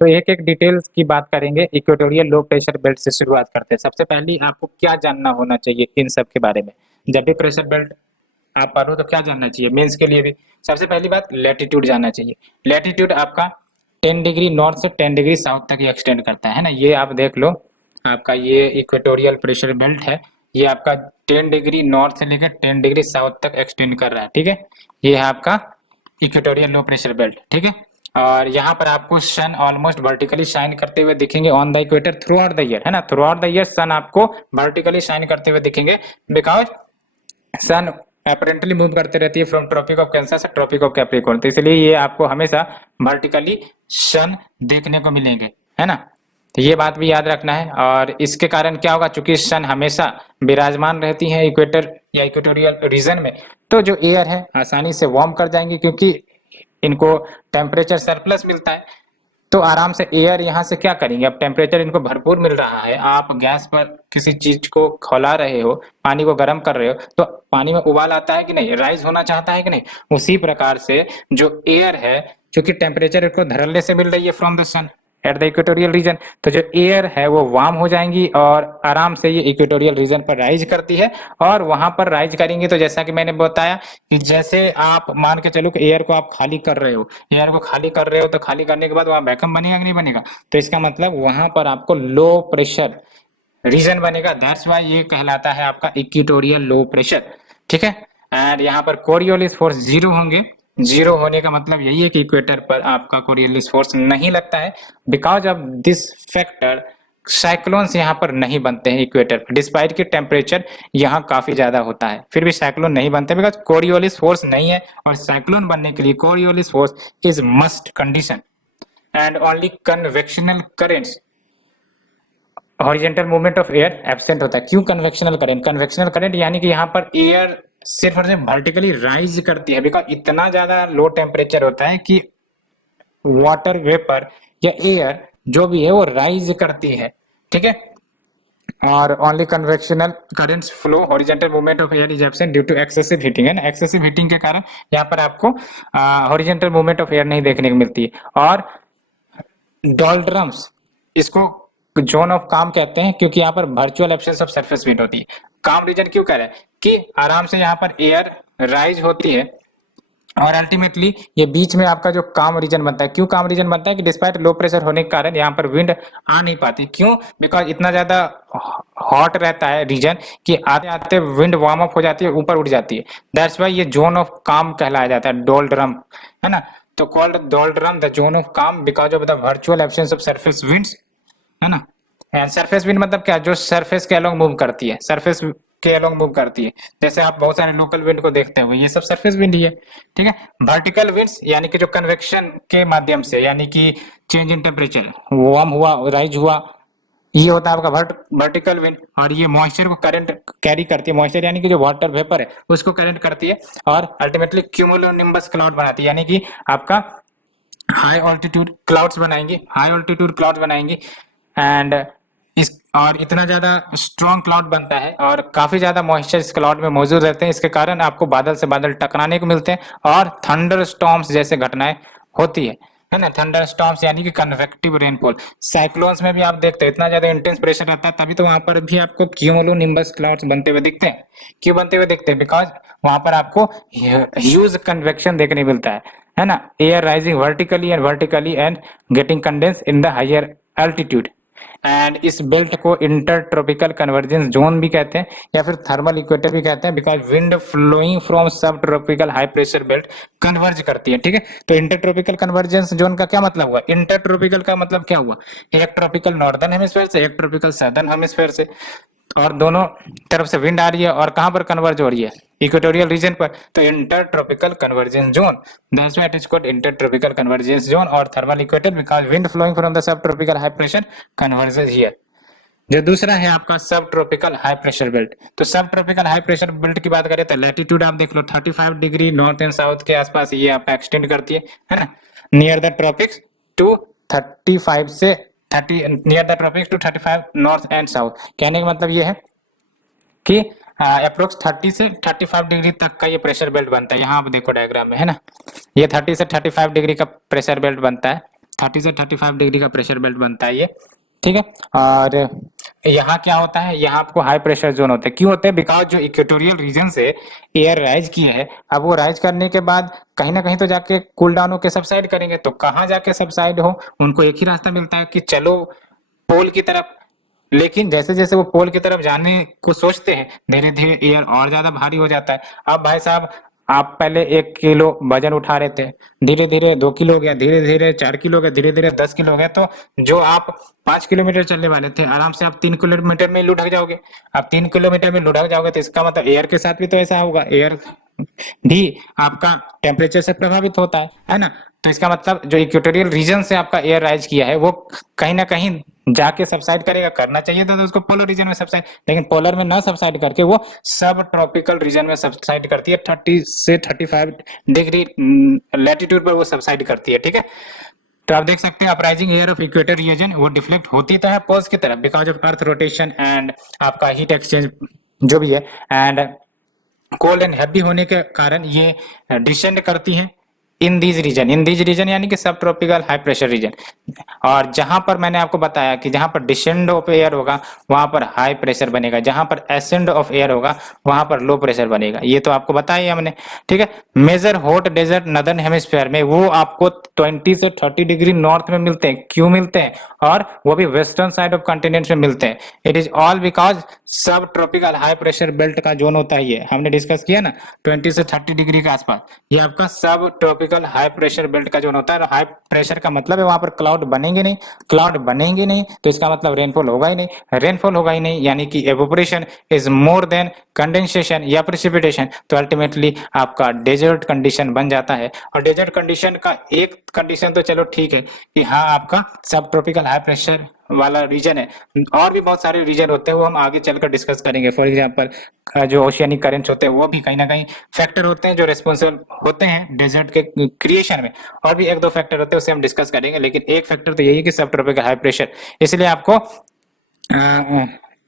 तो एक एक डिटेल्स की बात करेंगे। इक्वेटोरियल लो प्रेशर बेल्ट से शुरुआत करते हैं। सबसे पहले आपको क्या जानना होना चाहिए इन सब के बारे में। जब भी प्रेशर बेल्ट आप पढ़ो तो क्या जानना चाहिए मेंस के लिए भी? सबसे पहली बात लैटिट्यूड जानना चाहिए। लैटिट्यूड आपका 10 डिग्री नॉर्थ से 10 डिग्री साउथ तक ये एक्सटेंड करता है ना। ये आप देख लो, आपका ये इक्वेटोरियल प्रेशर बेल्ट है, ये आपका 10 डिग्री नॉर्थ से लेकर 10 डिग्री साउथ तक एक्सटेंड कर रहा है, ठीक है। ये है आपका इक्वेटोरियल लो प्रेशर बेल्ट, ठीक है। और यहाँ पर आपको सन ऑलमोस्ट वर्टिकली शाइन करते हुए दिखेंगे on the equator through out the year, है ना। थ्रू आउट द ईयर सन आपको वर्टिकली शाइन करते हुए दिखेंगे, बिकॉज सन अपरेंटली मूव करते रहती है फ्रॉम ट्रॉपिक ऑफ कैंसर से ट्रॉपिक ऑफ कैप्रिकॉर्न, तो इसलिए ये आपको हमेशा वर्टिकली सन देखने को मिलेंगे, है ना। तो ये बात भी याद रखना है। और इसके कारण क्या होगा, चूंकि सन हमेशा विराजमान रहती है इक्वेटर या इक्वेटोरियल रीजन में, तो जो एयर है आसानी से वार्म कर जाएंगे, क्योंकि इनको टेम्परेचर सरप्लस मिलता है, तो आराम से एयर यहाँ से क्या करेंगे, अब टेम्परेचर इनको भरपूर मिल रहा है, आप गैस पर किसी चीज को खौला रहे हो, पानी को गर्म कर रहे हो, तो पानी में उबाल आता है कि नहीं, राइज होना चाहता है कि नहीं। उसी प्रकार से जो एयर है, क्योंकि टेम्परेचर इनको धरल्ले से मिल रही है from the sun at the equatorial region, तो जो एयर है वो वार्म हो जाएंगी और आराम से ये इक्वेटोरियल रीजन पर राइज करती है। और वहां पर राइज करेंगी तो जैसा कि मैंने बताया कि जैसे आप मान के चलो कि एयर को आप खाली कर रहे हो, एयर को खाली कर रहे हो, तो खाली करने के बाद वहां वैक्यूम बनेगा कि नहीं बनेगा, तो इसका मतलब वहां पर आपको लो प्रेशर रीजन बनेगा, दैट्स वाई ये कहलाता है आपका इक्वेटोरियल लो प्रेशर, ठीक है। एंड यहाँ पर कोरियोलिस फोर्स जीरो होंगे, जीरो होने का मतलब यही है कि इक्वेटर पर आपका कोरियोलिस फोर्स नहीं लगता है, because of this factor cyclones यहाँ पर नहीं बनते हैं इक्वेटर पर, डिस्पाइट की टेम्परेचर यहाँ काफी ज्यादा होता है, फिर भी साइक्लोन नहीं बनते बिकॉज कोरियोलिस फोर्स नहीं है। और साइक्लोन बनने के लिए Coriolis force is must condition. And only convectional currents, horizontal movement of air absent होता है। क्यों कन्वेक्शनल करंट? कन्वेक्शनल करंट यानी कि यहाँ पर एयर सिर्फ और सिर्फ वर्टिकली राइज करती है, बिकॉज इतना ज्यादा लो टेम्परेचर होता है कि वाटर वेपर या एयर जो भी है वो राइज करती है, ठीक है। और only convectional currents flow, horizontal movement of air is absent due to excessive heating, है ना। एक्सेसिव हीटिंग के कारण यहाँ पर आपको हॉरिजेंटल मूवमेंट ऑफ एयर नहीं देखने को मिलती है। और डोल्ड्रम्स, इसको जोन ऑफ काम कहते हैं, क्योंकि यहाँ पर virtual absence of surface wind होती है। काम रीजन क्यों कह रहे हैं कि आराम से यहाँ पर एयर राइज होती है और अल्टीमेटली ये बीच में आपका जो काम रीजन बनता है। क्यों काम रीजन बनता है कि डिस्पाइट लो प्रेशर होने के कारण यहाँ पर विंड आ नहीं पाती। क्यों? बिकॉज इतना ज्यादा हॉट रहता है रीजन कि आते आते विंड वार्म अप हो जाती है, ऊपर उठ जाती है, दैट्स वाई ये जोन ऑफ काम कहलाया जाता है, डोल्ड्रम, है ना। तो called doldrum the zone of calm because of the virtual absence of surface winds, है ना। एंड सरफेस विंड मतलब क्या, जो सरफेस के अलोंग मूव करती है, सरफेस के अलोंग मूव करती है, जैसे आप बहुत सारे लोकल विंड को देखते हो, ये सब सरफेस विंड ही है, ठीक है। वर्टिकल विंड्स यानी कि जो कन्वेक्शन के माध्यम से, यानी कि चेंज इन टेम्परेचर, वार्म हुआ, राइज हुआ, ये होता है आपका वर्टिकल विंड। और ये मॉइस्चर को करंट कैरी करती है, मॉइस्चर यानी कि जो वाटर वेपर है उसको करंट करती है और अल्टीमेटली क्यूमुलोनिम्बस क्लाउड बनाती है, यानी कि आपका हाई ऑल्टीट्यूड क्लाउड्स बनाएंगे, हाई ऑल्टीट्यूड क्लाउड्स बनाएंगे। एंड इस और इतना ज्यादा स्ट्रॉन्ग क्लाउड बनता है और काफी ज्यादा मॉइस्चर इस क्लाउड में मौजूद रहते हैं, इसके कारण आपको बादल से बादल टकराने को मिलते हैं और थंडर स्टॉर्म्स जैसे घटनाएं होती है ना। थंडर स्टॉर्म्स यानी कि कन्वेक्टिव रेनफॉल। साइक्लोन्स में भी आप देखते हैं इतना ज्यादा इंटेंस प्रेशर रहता है, तभी तो वहां पर भी आपको क्यूमुलोनिम्बस क्लाउड्स बनते हुए दिखते हैं। क्यों बनते हुए दिखते हैं? बिकॉज वहां पर आपको ह्यूज कन्वेक्शन देखने मिलता है ना। Air rising vertically and getting condense in the higher altitude. And इस बेल्ट को इंटर ट्रॉपिकल कन्वर्जेंस जोन भी कहते हैं या फिर थर्मल इक्वेटर भी कहते हैं, because wind flowing from sub tropical high pressure belt converge करती है, ठीक है। तो इंटर ट्रॉपिकल कन्वर्जेंस जोन का क्या मतलब हुआ? इंटर ट्रॉपिकल का मतलब क्या हुआ? एक ट्रॉपिकल नॉर्दर्न हेमिस्फीयर से, एक ट्रॉपिकल सदर्न हेमिस्फीयर से, और दोनों तरफ से विंड आ रही है और कहां पर कन्वर्ज हो रही है? इक्वेटोरियल रीजन पर। तो inter tropical convergence zone, that's why it is called inter tropical convergence zone और thermal equator, because wind flowing from the sub tropical high pressure converges here. जो दूसरा है आपका सब ट्रॉपिकल हाई प्रेशर बेल्ट। तो सब ट्रॉपिकल हाई प्रेशर बेल्ट की बात करें तो लैटिट्यूड आप देख लो 35 डिग्री नॉर्थ एंड साउथ के आसपास ये आपका एक्सटेंड करती है ना, नियर द ट्रॉपिक्स टू 35 से 30, near the tropics to 35 north and south. कहने का मतलब ये है कि अप्रोक्स 30 से 35 डिग्री तक का ये प्रेशर बेल्ट बनता है। यहाँ आप देखो डायग्राम में, है ना, ये 30 से 35 डिग्री का प्रेशर बेल्ट बनता है, 30 से 35 डिग्री का प्रेशर बेल्ट बनता है ये, ठीक है। और यहाँ क्या होता है, यहाँ आपको हाई प्रेशर जोन होते हैं। क्यों होते हैं? बिकॉज जो इक्वेटोरियल रीजन से एयर राइज किए है, अब वो राइज करने के बाद कहीं ना कहीं तो जाके कूल डाउन होकर सबसाइड करेंगे। तो कहाँ जाके सबसाइड हो, उनको एक ही रास्ता मिलता है कि चलो पोल की तरफ। लेकिन जैसे जैसे वो पोल की तरफ जाने को सोचते हैं, धीरे धीरे एयर और ज्यादा भारी हो जाता है। अब भाई साहब, आप पहले 1 किलो वजन उठा रहे थे, धीरे धीरे 2 किलो हो गया, धीरे धीरे 4 किलो हो गया, धीरे धीरे 10 किलो हो गया। तो जो आप 5 किलोमीटर चलने वाले थे, आराम से आप 3 किलोमीटर में लुढ़क जाओगे। आप 3 किलोमीटर में लुढ़क जाओगे तो इसका मतलब एयर के साथ भी तो ऐसा होगा, एयर भी आपका टेम्परेचर से प्रभावित होता है ना। तो इसका मतलब जो इक्वेटोरियल रीजन से आपका एयर राइज किया है, वो कहीं ना कहीं जाके सबसाइड करेगा। करना चाहिए था तो उसको पोलर रीजन में सबसाइड, लेकिन पोलर में ना सबसाइड करके वो सब ट्रॉपिकल रीजन में सबसाइड करती है। 30 से 35 डिग्री लैटिट्यूड पर वो सबसाइड करती है, ठीक है। तो आप देख सकते हैं uprising air of equator region वो डिफ्लेक्ट होती तो है पोल्स की तरफ because of earth rotation and आपका हीट एक्सचेंज जो भी है, एंड कोल्ड एंड हैवी होने के कारण ये डिसेंड करती है इन दीज रीजन यानी कि सब ट्रॉपिकल हाई प्रेशर रीजन। और जहां पर मैंने आपको बताया कि जहां पर डिसेंड ऑफ एयर होगा वहां पर हाई प्रेशर बनेगा, जहां पर एसेंड ऑफ एयर होगा वहां पर लो प्रेशर बनेगा। ये तो आपको बताया हमने, ठीक है। Major hot desert northern hemisphere में वो आपको 20 से 30 डिग्री नॉर्थ में मिलते हैं। क्यों मिलते हैं? और वो भी वेस्टर्न साइड ऑफ कॉन्टिनेंट में मिलते हैं। इट इज ऑल बिकॉज सब ट्रॉपिकल हाई प्रेशर बेल्ट का जोन होता है। ये हमने डिस्कस किया ना, 20 से 30 डिग्री के आसपास, ये आपका सब ट्रॉपिकल हाई प्रेशर बेल्ट का जोन होता है। हाई प्रेशर का मतलब है वहां पर क्लाउड बनेंगे नहीं, क्लाउड बनेंगे नहीं तो इसका मतलब रेनफॉल होगा ही नहीं, रेनफॉल होगा ही नहीं यानी कि evaporation is more than condensation या प्रेसिपिटेशन। तो अल्टीमेटली आपका डेजर्ट कंडीशन बन जाता है। और डेजर्ट कंडीशन का एक कंडीशन तो चलो ठीक है कि हाँ आपका सब ट्रॉपिकल हाई प्रेशर वाला रीजन है, और भी बहुत सारे रीजन होते हैं वो हम आगे चलकर डिस्कस करेंगे। फॉर एग्जांपल जो ओशियनिक करेंट्स होते हैं वो भी कहीं ना कहीं फैक्टर होते हैं जो रिस्पॉन्सिबल होते हैं डेजर्ट के क्रिएशन में। और भी 1-2 फैक्टर होते हैं उसे हम डिस्कस करेंगे, लेकिन एक फैक्टर तो यही है कि सब ट्रॉपिकल हाई प्रेशर। इसलिए आपको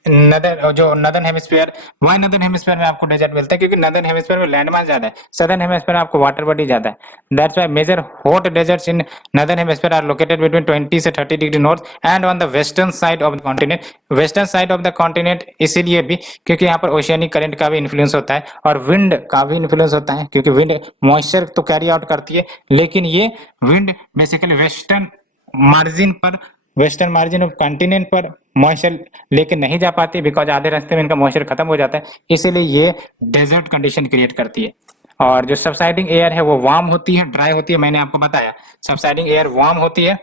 northern hemisphere, why northern hemisphere में आपको डेजर्ट मिलता है क्योंकि नदर्न हेमिस्फीयर में लैंडमास ज्यादा है, सदर्न हेमिस्फीयर में आपको वाटर बॉडी ज्यादा है। That's why major hot deserts in northern hemisphere are located between 20 से 30 degree north and on the western side of the continent. Western side of the continent इसीलिए भी क्योंकि यहाँ पर ओशियनिक करंट का भी इन्फ्लुएंस होता है और विंड का भी इन्फ्लुएंस होता है, क्योंकि विंड मॉइस्चर तो कैरी आउट करती है, लेकिन ये wind basically western margin of continent पर मॉइस्चर लेके नहीं जा पाती बिकॉज आधे रास्ते में इनका मॉइस्चर खत्म हो जाता है, इसीलिए ये डेजर्ट कंडीशन क्रिएट करती है। और जो सबसाइडिंग एयर है वो वार्म होती है, ड्राई होती है। मैंने आपको बताया सबसाइडिंग एयर वार्म होती है,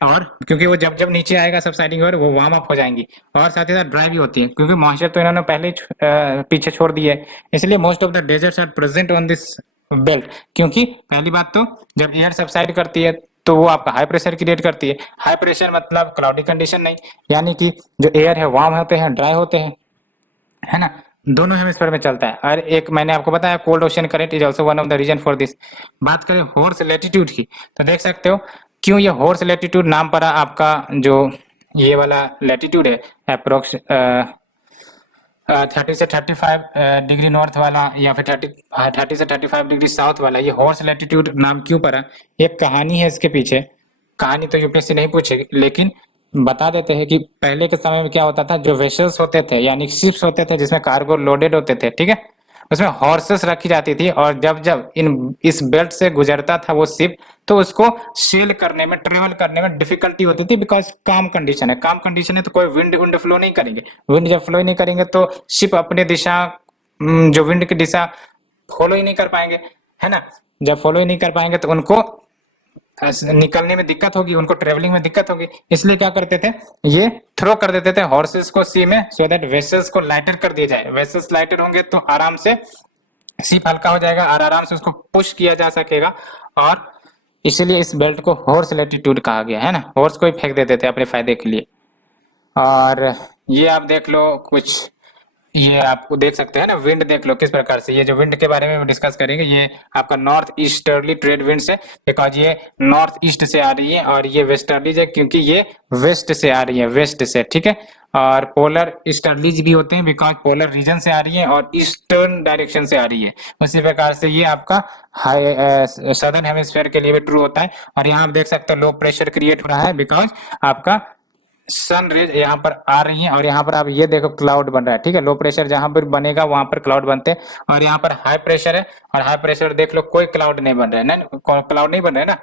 और क्योंकि वो जब जब नीचे आएगा सबसाइडिंग एयर वो वार्म अप हो जाएंगी, और साथ ही साथ ड्राई भी होती है क्योंकि मॉइस्चर तो इन्होंने पहले ही पीछे छोड़ दिया है। इसलिए most of the deserts are present on this belt. क्योंकि पहली बात तो जब एयर सबसाइड करती है तो वो आपका हाई प्रेशर क्रिएट करती है। हाई प्रेशर मतलब क्लाउडी कंडीशन नहीं, यानी कि जो एयर है वार्म होते हैं, ड्राई होते हैं, है ना। दोनों हेमिस्फीयर में चलता है। और एक मैंने आपको बताया cold ocean current is also one of the reason for this. बात करें हॉर्स लैटिट्यूड की तो देख सकते हो क्यों ये हॉर्स लैटिट्यूड नाम पड़ा आपका। जो ये वाला लैटिट्यूड है अप्रोक्स 30 से 35 डिग्री नॉर्थ वाला या फिर 30 से 35 डिग्री साउथ वाला, ये हॉर्स लैटिट्यूड नाम क्यों पड़ा? एक कहानी है इसके पीछे। कहानी तो यूपीएससी नहीं पूछेगी, लेकिन बता देते हैं कि पहले के समय में क्या होता था, जो वेसल्स होते थे यानी शिप्स होते थे जिसमें कार्गो लोडेड होते थे, ठीक है, उसमें हॉर्सेस रखी जाती थी। और जब जब इस बेल्ट से गुजरता था वो शिप तो उसको सेल करने में, ट्रेवल करने में डिफिकल्टी होती थी बिकॉज काम कंडीशन है। काम कंडीशन है तो कोई विंड फ्लो नहीं करेंगे। विंड जब फ्लो नहीं करेंगे तो शिप अपनी दिशा, जो विंड की दिशा फॉलो ही नहीं कर पाएंगे, है ना। जब फॉलो ही नहीं कर पाएंगे तो उनको निकलने में दिक्कत होगी, उनको ट्रेवलिंग में दिक्कत होगी। इसलिए क्या करते थे, ये थ्रो कर देते थे हॉर्सेस को सी में, सो दैट वेसल्स को लाइटर कर दिया जाए। वेसल्स लाइटर होंगे तो आराम से शिप हल्का हो जाएगा और आराम से उसको पुश किया जा सकेगा। और इसीलिए इस बेल्ट को हॉर्स लैटिट्यूड कहा गया है ना। हॉर्स को ही फेंक देते थे अपने फायदे के लिए। और ये आप देख लो कुछ, ये आपको देख सकते हैं ना, विंड देख लो किस प्रकार से। ये जो विंड के बारे में डिस्कस करेंगे, ये आपका नॉर्थ ईस्टर्ली ट्रेड विंड है बिकॉज ये नॉर्थ ईस्ट से आ रही है, और ये वेस्टर्लीज है क्योंकि ये वेस्ट से आ रही है, वेस्ट से, ठीक है। और पोलर ईस्टर्लीज भी होते हैं बिकॉज पोलर रीजन से आ रही है और ईस्टर्न डायरेक्शन से आ रही है। उसी प्रकार से ये आपका हाई सदर्न हेमिस्फीयर के लिए भी ट्रू होता है। और यहाँ आप देख सकते हो लो प्रेशर क्रिएट हो रहा है बिकॉज आपका सन रेज यहाँ पर आ रही हैं और यहाँ पर आप ये देखो क्लाउड बन रहा है, ठीक है। लो प्रेशर जहां पर बनेगा वहां पर क्लाउड बनते हैं और यहाँ पर हाई प्रेशर है और हाई प्रेशर देख लो कोई क्लाउड नहीं बन रहा है ना, क्लाउड नहीं बन रहा है ना,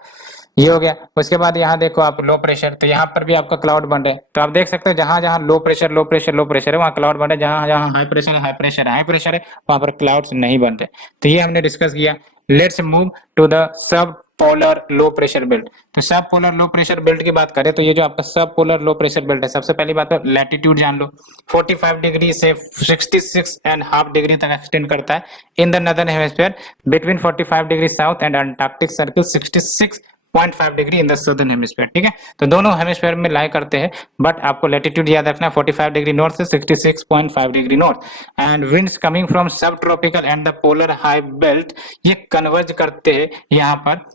ये हो गया। उसके बाद यहाँ देखो आप लो प्रेशर, तो यहाँ पर भी आपका क्लाउड बन रहा है। तो आप देख सकते हो जहां जहां low pressure low pressure low pressure है वहाँ क्लाउड बन रहा है, जहां जहां high pressure high pressure high pressure है वहां पर क्लाउड्स नहीं बन रहे। तो ये हमने डिस्कस किया। Let's move to the sub polar low pressure belt. तो sub polar low pressure belt की बात करें तो ये जो आपका सब पोलर लो प्रेशर बेल्ट है, सबसे पहली बात तो लैटिट्यूड जान लो, 45 डिग्री से 66.5 डिग्री तक एक्सटेंड करता है इन the northern hemisphere, between 45 degree south and Antarctic circle 66.5 degree in the southern hemisphere, ठीक है। तो दोनों हेमिस्फीयर में लाई करते हैं, बट आपको लैटिट्यूड याद रखना है 45 डिग्री नॉर्थ से 66.5 degree north. And winds coming from sub tropical and the polar high belt, ये कन्वर्ज करते हैं यहाँ पर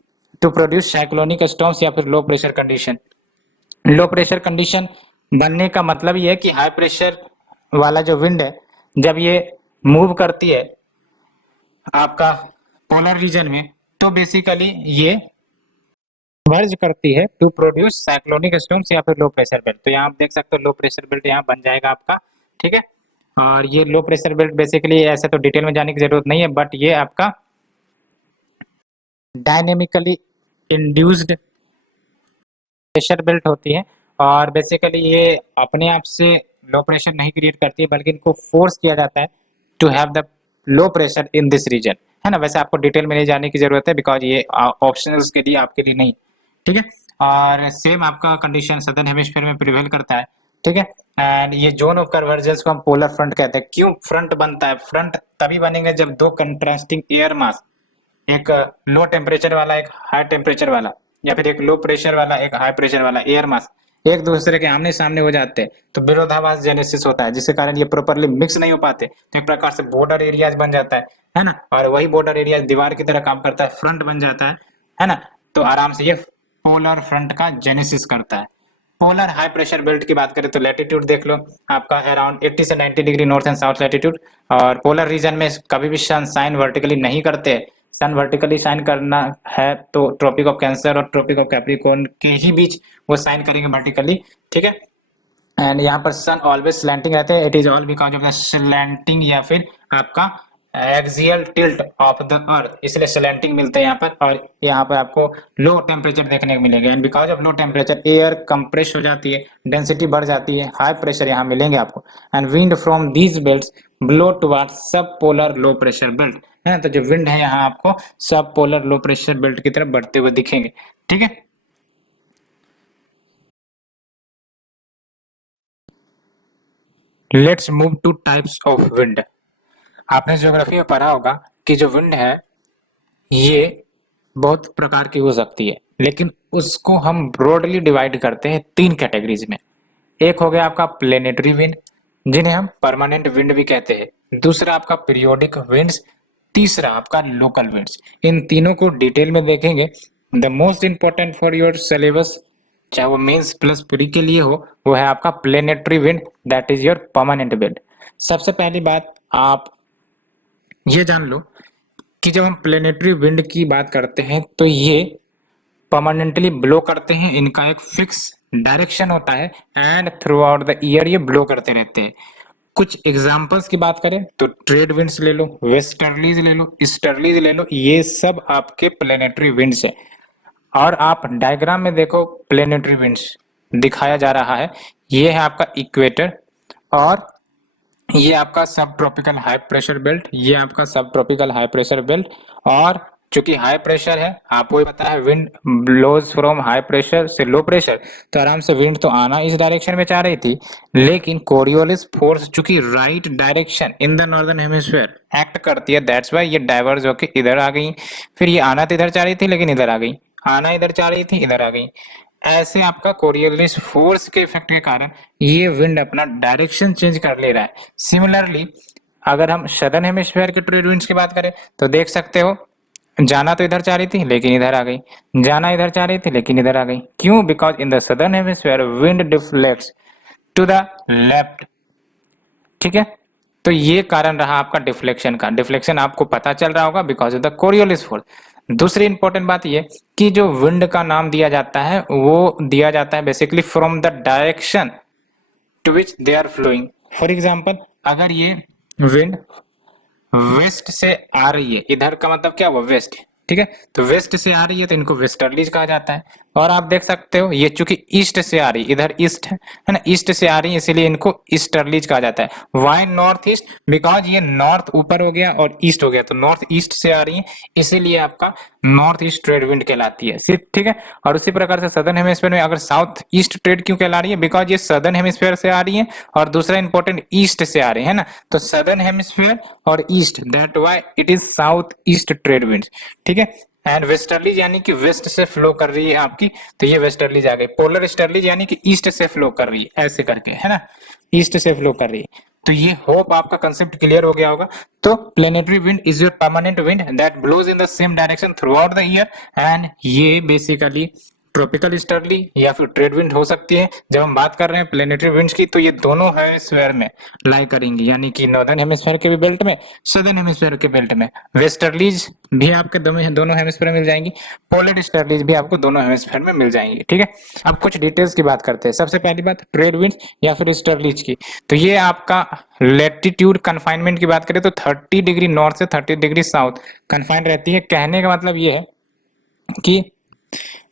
टू प्रोड्यूस साइक्लोनिक स्टॉर्म्स या फिर low pressure condition. Low pressure condition बनने का मतलब ये है कि हाई प्रेशर वाला जो विंड है जब ये मूव करती है आपका पोलर रीजन में तो बेसिकली ये कन्वर्ज करती है टू प्रोड्यूस साइक्लोनिक स्टॉर्म्स या फिर लो प्रेशर बेल्ट। तो यहाँ आप देख सकते हो लो प्रेशर बेल्ट यहाँ बन जाएगा आपका, ठीक है। और ये लो प्रेशर बेल्ट बेसिकली ऐसे तो डिटेल में जाने की जरूरत नहीं है, बट ये आपका डायनेमिकली इंड्यूस्ड प्रेशर बेल्ट होती है और बेसिकली ये अपने आप से लो प्रेशर नहीं क्रिएट करती है बल्कि इनको फोर्स किया जाता है to have the low pressure in this region, है ना। वैसे आपको डिटेल में नहीं जाने की जरूरत है बिकॉज ये ऑप्शनल्स के लिए आपके लिए नहीं, ठीक है। और सेम आपका कंडीशन सदर्न हेमिस्फीयर में प्रिवेल करता है, ठीक है। एंड ये जोन ऑफ कन्वर्जेंस को हम पोलर फ्रंट कहते हैं। क्यों फ्रंट बनता है? फ्रंट तभी बनेगा जब दो कंट्रास्टिंग एयर मास, एक लो टेम्परेचर वाला एक हाई टेम्परेचर वाला या फिर एक लो प्रेशर वाला एक हाई प्रेशर वाला एयर मास एक दूसरे के आमने सामने हो जाते हैं तो विरोधाभास जेनेसिस होता है, जिसके कारण ये प्रॉपर्ली मिक्स नहीं हो पाते, तो एक प्रकार से बॉर्डर एरियाज बन जाता है ना। और वही बॉर्डर एरिया दीवार की तरह काम करता है, फ्रंट बन जाता है ना। तो आराम से ये पोलर फ्रंट का जेनेसिस करता है। पोलर हाई प्रेशर बेल्ट की बात करें तो लैटिट्यूड देख लो आपका अराउंड 80 से 90 degree north and south latitude. और पोलर रीजन में कभी भी सन साइन वर्टिकली नहीं करते। सन वर्टिकली साइन करना है तो ट्रॉपिक ऑफ कैंसर और ट्रॉपिक ऑफ कैप्रिकॉर्न के ही बीच वो साइन करेंगे वर्टिकली, ठीक है। एंड यहाँ पर सन ऑलवेज स्लैंटिंग रहते हैं, it is all because of the slanting या फिर आपका एक्सियल टिल्ट ऑफ द अर्थ, इसलिए स्लैंटिंग मिलते हैं यहाँ पर। और यहाँ पर आपको लो टेम्परेचर देखने को मिलेगा and because of low temperature air compress हो जाती है, डेंसिटी बढ़ जाती है, हाई प्रेशर यहाँ मिलेंगे आपको। And wind from these belts blow towards सब पोलर लो प्रेशर बेल्ट, है ना। तो जो विंड है यहाँ आपको सब पोलर लो प्रेशर बेल्ट की तरफ बढ़ते हुए दिखेंगे, ठीक है। Let's move two types of wind. आपने ज्योग्राफी में पढ़ा होगा कि जो विंड है ये बहुत प्रकार की हो सकती है, लेकिन उसको हम ब्रॉडली डिवाइड करते हैं तीन कैटेगरीज में। एक हो गया आपका प्लेनेटरी विंड जिन्हें हम परमानेंट विंड भी कहते हैं, दूसरा आपका पीरियोडिक विंड्स, तीसरा आपका लोकल विंड्स। इन तीनों को डिटेल में देखेंगे। The most important for your syllabus चाहे वो मेंस प्लस प्री के लिए हो वो है आपका planetary wind, that is your permanent wind. सबसे पहली बात आप ये जान लो कि जब हम प्लेनेटरी विंड की बात करते हैं तो ये परमानेंटली ब्लो करते हैं, इनका एक फिक्स डायरेक्शन होता है and through out the year ये ब्लो करते रहते हैं। कुछ एग्जांपल्स की बात करें तो ट्रेड विंड्स ले लो, वेस्टर्लीज ले लो, ईस्टर्लीज ले लो, ये सब आपके प्लेनेटरी विंड्स है। और आप डायग्राम में देखो प्लेनेटरी विंड्स दिखाया जा रहा है, ये है आपका इक्वेटर और ये आपका सब ट्रॉपिकल हाई प्रेशर बेल्ट, ये आपका सब ट्रॉपिकल हाई प्रेशर बेल्ट। और चूंकि हाई प्रेशर है आपको ही पता है wind blows from high pressure से लो प्रेशर, तो आराम से विंड तो आना इस डायरेक्शन में चाह रही थी, लेकिन कोरियोलिस फोर्स चूंकि right direction in the northern hemisphere act करती है, दैट्स वाई ये डाइवर्ज होके इधर आ गई। फिर ये आना तो इधर चाह रही थी लेकिन इधर आ गई, आना इधर चाह रही थी इधर आ गई। ऐसे आपका कोरियोलिस फोर्स के इफेक्ट के कारण ये विंड अपना डायरेक्शन चेंज कर ले रहा है। सिमिलरली अगर हम सदर्न हेमिस्फीयर के ट्रेड विंड्स की बात करें तो देख सकते हो जाना तो इधर चाह रही थी लेकिन इधर आ गई, जाना इधर चाह रही थी लेकिन इधर आ गई। क्यों? Because in the southern hemisphere wind deflects to the left, ठीक है। तो ये कारण रहा आपका डिफ्लेक्शन का। डिफ्लेक्शन आपको पता चल रहा होगा because of the Coriolis force. दूसरी इंपॉर्टेंट बात ये कि जो विंड का नाम दिया जाता है वो दिया जाता है basically from the direction to which they are flowing. For example अगर ये विंड वेस्ट से आ रही है, इधर का मतलब क्या हुआ वेस्ट, ठीक है, तो वेस्ट से आ रही है तो इनको वेस्टर्लीज कहा जाता है। और आप देख सकते हो ये चूंकि ईस्ट से आ रही है, इधर ईस्ट है ना, ईस्ट से आ रही है इसीलिए इनको ईस्टर्लीज कहा जाता है। वाई नॉर्थ ईस्ट, बिकॉज ये नॉर्थ ऊपर हो गया और ईस्ट हो गया, तो नॉर्थ ईस्ट से आ रही है इसीलिए आपका नॉर्थ ईस्ट ट्रेड विंड कहलाती है सिर्फ, ठीक है। और उसी प्रकार से सदर्न हेमिस्फीयर में अगर साउथ ईस्ट ट्रेड क्यों कहला रही है, बिकॉज ये सदर्न हेमिस्फीयर से आ रही है और दूसरा इंपॉर्टेंट ईस्ट से आ रही है ना, तो सदर्न हेमिस्फीयर और east, that why it is south east trade wind, ठीक है। एंड वेस्टर्लीज यानी कि वेस्ट से फ्लो कर रही है आपकी, तो ये वेस्टर्लीज आ गई। पोलर ईस्टर्लीज यानी कि ईस्ट से फ्लो कर रही है, ऐसे करके है ना, ईस्ट से फ्लो कर रही है। तो ये होप आपका कंसेप्ट क्लियर हो गया होगा। तो planetary wind is your permanent wind that blows in the same direction throughout the year, and ये बेसिकली ट्रॉपिकल ईस्टर्ली या फिर ट्रेड विंड हो सकती है। जब हम बात कर रहे हैं प्लेनेटरी विंड्स की, तो ये दोनों हेमिस्फीयर में लाई करेंगी, यानी कि नॉर्दर्न हेमिस्फीयर के भी बेल्ट में, सदर्न हेमिस्फीयर के बेल्ट में। वेस्टर्लीज भी आपके दोनों हेमिस्फीयर में मिल जाएंगी, पोलर ईस्टर्लीज भी आपको दोनों हेमिस्फीयर में मिल जाएंगी, ठीक है। अब कुछ डिटेल्स की बात करते हैं। सबसे पहली बात ट्रेड विंड या फिर ईस्टर्लीज की, तो ये आपका लेटीट्यूड कन्फाइनमेंट की बात करें तो 30 डिग्री नॉर्थ से 30 डिग्री साउथ कन्फाइंड रहती है। कहने का मतलब ये है कि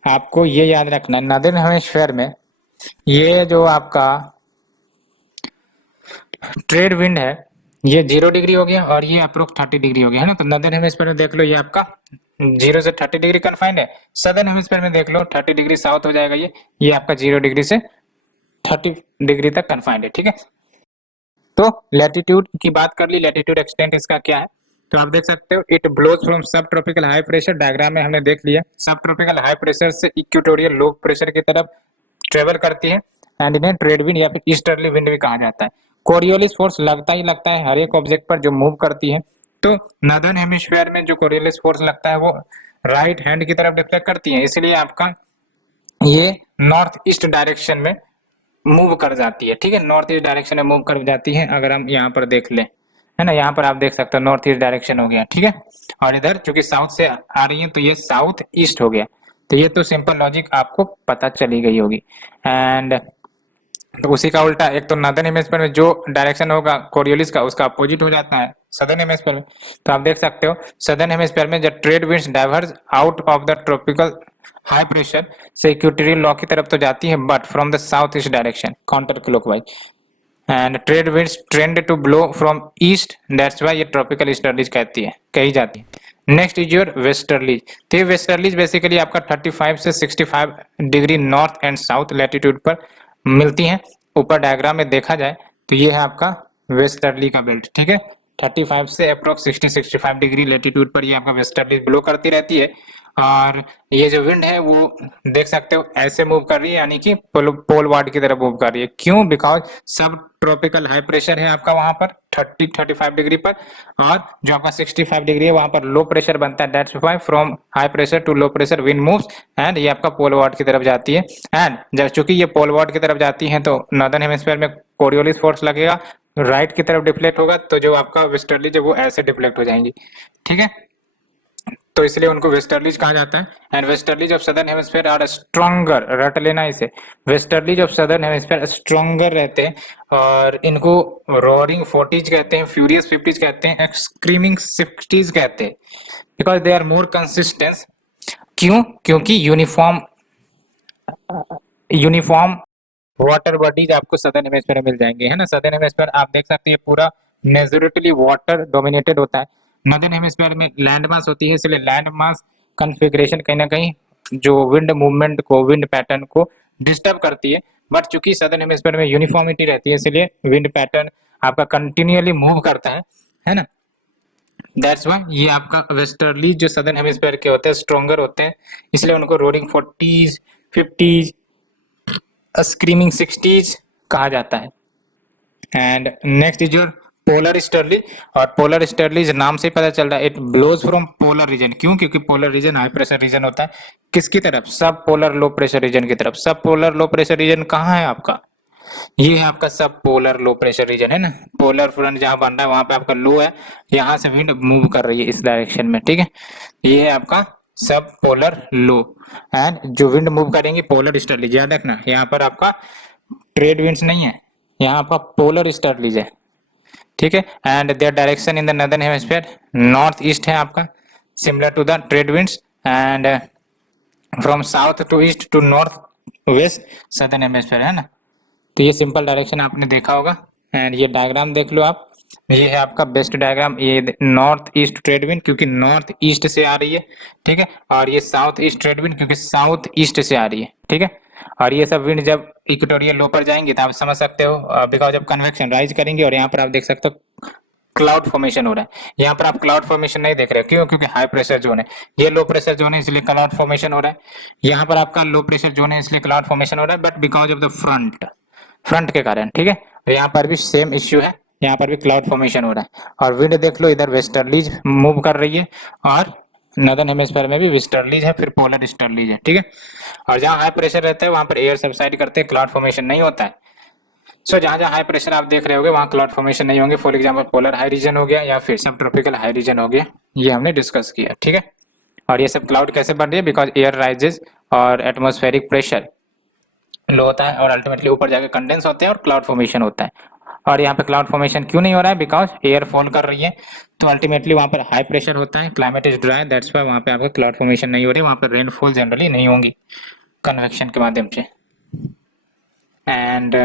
आपको ये याद रखना है, नॉर्दर्न हेमिस्फीयर में ये जो आपका ट्रेड विंड है ये 0 डिग्री हो गया और ये अप्रोक्स 30 डिग्री हो गया, है ना। तो नॉर्दर्न हेमिस्फीयर में देख लो ये आपका 0 से 30 डिग्री कन्फाइंड है। सदर्न हेमिस्फीयर में देख लो 30 डिग्री साउथ हो जाएगा, ये आपका 0 डिग्री से 30 डिग्री तक कन्फाइंड है, ठीक है। तो लैटिट्यूड की बात कर ली, लैटिट्यूड एक्सटेंट इसका क्या है, तो आप देख सकते हो it blows from sub tropical high pressure, diagram में हमने देख लिया, सब ट्रॉपिकल हाई प्रेशर से इक्वेटोरियल लो प्रेशर की तरफ ट्रेवल करती है, एंड इन्हें ट्रेड विंड या फिर ईस्टर्ली विंड भी कहा जाता है। कोरियोलिस फोर्स लगता ही लगता है हर एक ऑब्जेक्ट पर जो मूव करती है, तो नॉर्दर्न हेमिस्फीयर में जो कोरियोलिस फोर्स लगता है वो राइट हैंड की तरफ डिफ्लेक्ट करती है, इसलिए आपका ये नॉर्थ ईस्ट डायरेक्शन में मूव कर जाती है, ठीक है, नॉर्थ ईस्ट डायरेक्शन में मूव कर जाती है। अगर हम यहाँ पर देख लें, है ना, यहाँ पर आप देख सकते हो नॉर्थ ईस्ट डायरेक्शन हो गया, ठीक है। और इधर चूंकि साउथ से आ रही है तो ये साउथ ईस्ट हो गया। तो ये तो सिंपल लॉजिक आपको पता चली गई होगी। एंड तो उसी का उल्टा, एक तो नॉर्दर्न हेमिस्फीयर में जो डायरेक्शन होगा कोरियोलिस का उसका अपोजिट हो जाता है सदर्न हेमिस्फीयर में। तो आप देख सकते हो सदर्न हेमिस्फीयर में जब trade winds diverge out of the tropical high pressure से इक्वेटोरियल लॉ की तरफ तो जाती है, but from the south east direction counter clockwise, and trade winds trend to blow from east, that's why ये tropical easterlies कही जाती है। Next is your westerlies. तो ये वेस्टर्लीज बेसिकली आपका 35 से 65 डिग्री नॉर्थ एंड साउथ लैटिट्यूड पर मिलती हैं। ऊपर डायग्राम में देखा जाए तो ये है आपका वेस्टर्ली का बेल्ट, ठीक है। 35 से अप्रोक्स 60-65 डिग्री लैटिट्यूड पर ये आपका वेस्टर्ली ब्लो करती रहती है। और ये जो विंड है वो देख सकते हो ऐसे मूव कर रही है, यानी कि पोलवार्ड की तरफ मूव कर रही है। क्यों? बिकॉज सब ट्रॉपिकल हाई प्रेशर है आपका वहां पर 30-35 डिग्री पर, और जो आपका 65 डिग्री है वहां पर लो प्रेशर बनता है, that's why from high pressure to low pressure wind moves, and ये आपका पोलवार्ड की तरफ जाती है। एंड जब चूंकि ये पोलवार्ड की तरफ जाती है तो नॉर्दर्न हेमिस्फीयर में कोरियोलिस फोर्स लगेगा, राइट की तरफ डिफ्लेक्ट होगा, तो जो आपका वेस्टर्ली जो वो ऐसे डिफ्लेक्ट हो जाएंगी, ठीक है। तो इसलिए उनको वेस्टर्लीज कहा जाता है। And westerlies of southern hemisphere are stronger, रट लेना इसे, westerlies of southern hemisphere stronger रहते हैं, और इनको रोरिंग 40s कहते हैं, फ्यूरियस 50s कहते हैं, स्क्रीमिंग 60s कहते हैं, because they are more consistence. क्यों? क्योंकि यूनिफॉर्म वाटर बॉडीज आपको सदर्न हेमिस्फीयर में मिल जाएंगे, है ना। सदर्न हेमिस्फीयर आप देख सकते हैं पूरा मेजोरिटली वाटर डोमिनेटेड होता है। नॉर्दर्न हेमिस्फीयर में लैंड मास होती है, इसलिए लैंड मास कन्फिग्रेशन कहीं ना कहीं जो विंड मूवमेंट को, विंड पैटर्न को डिस्टर्ब करती है। बट चूंकि सदर्न हेमिस्फीयर में यूनिफॉर्मिटी रहती है, इसलिए विंड पैटर्न आपका कंटिन्यूअली मूव करता है ना। दैट्स व्हाई ये आपका वेस्टर्ली जो सदर्न हेमिस्फीयर के होते हैं स्ट्रॉन्गर होते हैं, इसलिए उनको roaring 40s 50s screaming 60s कहा जाता है। And next is your polar easterly, और पोलर ईस्टर्ली नाम से ही पता चल रहा है it blows from polar region. क्यों? क्योंकि polar region high pressure region होता है, किसकी तरफ? सब पोलर लो प्रेशर रीजन की तरफ। सब पोलर लो प्रेशर रीजन कहाँ है आपका? ये है आपका सब पोलर लो प्रेशर रीजन, है ना। पोलर फ्रंट जहां बन रहा है वहां पे आपका लो है, यहाँ से विंड मूव कर रही है इस डायरेक्शन में, ठीक है। ये है आपका सब पोलर लो, एंड जो विंड मूव करेंगी पोलर ईस्टर्ली। याद रखना यहाँ पर आपका ट्रेड विंड्स नहीं है, यहाँ आपका पोलर ईस्टर्लीज है, ठीक है। And their direction in the northern hemisphere north east है आपका, similar to the trade winds, and from south to east to north west southern hemisphere, है ना। तो ये सिंपल डायरेक्शन आपने देखा होगा। एंड ये डायग्राम देख लो आप, ये है आपका बेस्ट डायग्राम। ये नॉर्थ ईस्ट ट्रेड विंड क्योंकि नॉर्थ ईस्ट से आ रही है, ठीक है। और ये साउथ ईस्ट ट्रेड विंड क्योंकि साउथ ईस्ट से आ रही है, ठीक है। और ये सब विंड जब इक्वेटोरियल लो पर जाएंगे तो आप समझ सकते हो, बिकॉज जब कन्वेक्शन राइज करेंगे, और यहाँ पर आप देख सकते हो क्लाउड फॉर्मेशन हो रहा है। यहाँ पर आप क्लाउड फॉर्मेशन नहीं देख रहे, क्यों? क्योंकि हाई प्रेशर जोन है, ये लो प्रेशर जोन है, इसलिए क्लाउड फॉर्मेशन हो रहा है। यहाँ पर आपका लो प्रेशर जोन है, इसलिए क्लाउड फॉर्मेशन हो रहा है, but because of the front के कारण, ठीक है। और यहाँ पर भी सेम इश्यू है, यहाँ पर भी क्लाउड फॉर्मेशन हो रहा है। और विंड देख लो, इधर वेस्टर्लीज मूव कर रही है, और नॉर्दर्न हेमिस्फीयर में भी वेस्टर्लीज है, फिर पोलर ईस्टर्लीज है, ठीक है। और जहाँ हाई प्रेशर रहता है वहां पर एयर सबसाइड करते हैं, क्लाउड फॉर्मेशन नहीं होता है। सो जहाँ जहाँ हाई प्रेशर आप देख रहे होगे वहाँ क्लाउड फॉर्मेशन नहीं होंगे। For example polar high region हो गया, या फिर सब ट्रॉपिकल हाई रीजन हो गया, ये हमने डिस्कस किया, ठीक है। और ये सब क्लाउड कैसे बन रही है? बिकॉज एयर राइजेस और एटमॉस्फेरिक प्रेशर लो होता है, और अल्टीमेटली ऊपर जाकर कंडेंस होते हैं और क्लाउड फॉर्मेशन होता है। और यहाँ पे क्लाउड फॉर्मेशन क्यों नहीं हो रहा है? बिकॉज एयर फॉल कर रही है, तो अल्टीमेटली वहाँ पर हाई प्रेशर होता है, climate is dry, that's why वहाँ पे आपका क्लाउड फॉर्मेशन नहीं हो रही, वहाँ पर रेनफॉल जनरली नहीं होंगी कन्वेक्शन के माध्यम से। And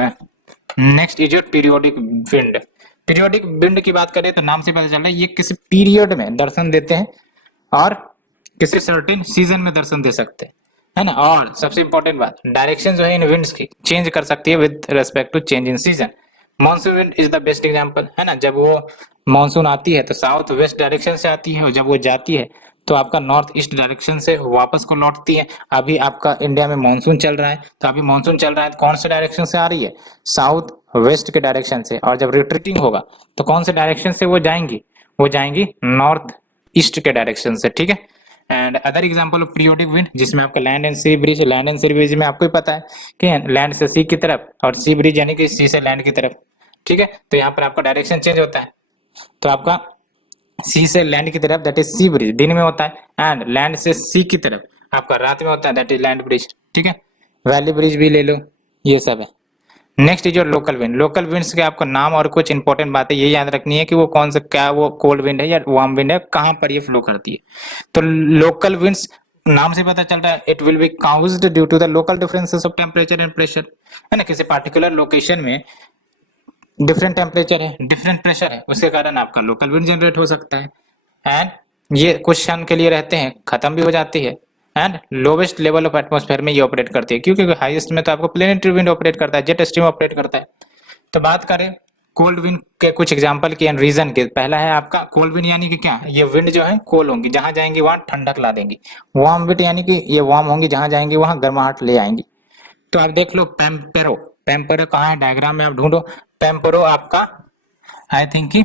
next is your periodic wind. Periodic wind की बात करें तो नाम से पता चल रहा है ये किसी पीरियड में दर्शन देते हैं और किसी सर्टेन सीजन में दर्शन दे सकते हैं, है ना। और सबसे इंपॉर्टेंट बात, डायरेक्शन जो है इन विंड्स की चेंज कर सकती है with respect to change in season. Monsoon wind is the best example, है ना। जब वो मानसून आती है तो साउथ वेस्ट डायरेक्शन से आती है, और जब वो जाती है तो आपका नॉर्थ ईस्ट डायरेक्शन से वापस को लौटती है। अभी आपका इंडिया में मानसून चल रहा है, तो अभी मानसून चल रहा है तो कौन से डायरेक्शन से आ रही है? साउथ वेस्ट के डायरेक्शन से। और जब रिट्रीटिंग होगा तो कौन से डायरेक्शन से वो जाएंगी? वो जाएंगी नॉर्थ ईस्ट के डायरेक्शन से, ठीक है। And other example of periodic wind, जिसमें आपका land and sea breeze, land and sea breeze में आपको ही पता है कि लैंड से सी की तरफ और सी ब्रिज यानी कि सी से लैंड की तरफ, ठीक है। तो यहाँ पर आपका डायरेक्शन चेंज होता है, तो आपका सी से लैंड की तरफ दैट इज सी ब्रिज दिन में होता है, एंड लैंड से सी की तरफ आपका रात में होता है, दैट इज लैंड ब्रिज, ठीक है। वैली ब्रिज भी ले लो, ये सब है। Next is your local wind. Local winds के आपको नाम और कुछ इंपॉर्टेंट बातें ये याद रखनी है कि वो कौन सा, क्या वो कोल्ड विंड है या वार्म विंड है, कहां पर ये फ्लो करती है। तो लोकल विंड्स नाम से पता चल रहा है, it will be caused due to the local differences of temperature and pressure, है ना। किसी पार्टिकुलर लोकेशन में डिफरेंट टेम्परेचर है, डिफरेंट प्रेशर है, उसके कारण आपका लोकल विंड जनरेट हो सकता है। एंड ये कुछ क्षण के लिए रहते हैं, खत्म भी हो जाती है, and lowest level of atmosphere में ये ऑपरेट करती है, क्योंकि हाईएस्ट में तो आपको प्लेनेटरी विंड ऑपरेट करता है, जेट स्ट्रीम ऑपरेट करता है। तो बात करें कोल्ड विंड के कुछ एग्जांपल की एंड रीजन के, पहला है आपका कोल्ड विंड, यानी कि क्या, ये विंड जो है कोल्ड होंगी, जहां जाएंगी वहां ठंडक ला देंगी। वार्म विंड यानी कि ये वार्म होंगी, जहां जाएंगी वहां गर्माहट ले आएंगी। तो आप देख लो पेम्पेरो, पेम्पेरो कहाँ है डायग्राम में आप ढूंढो। पेम्पेरो आपका आई थिंक कि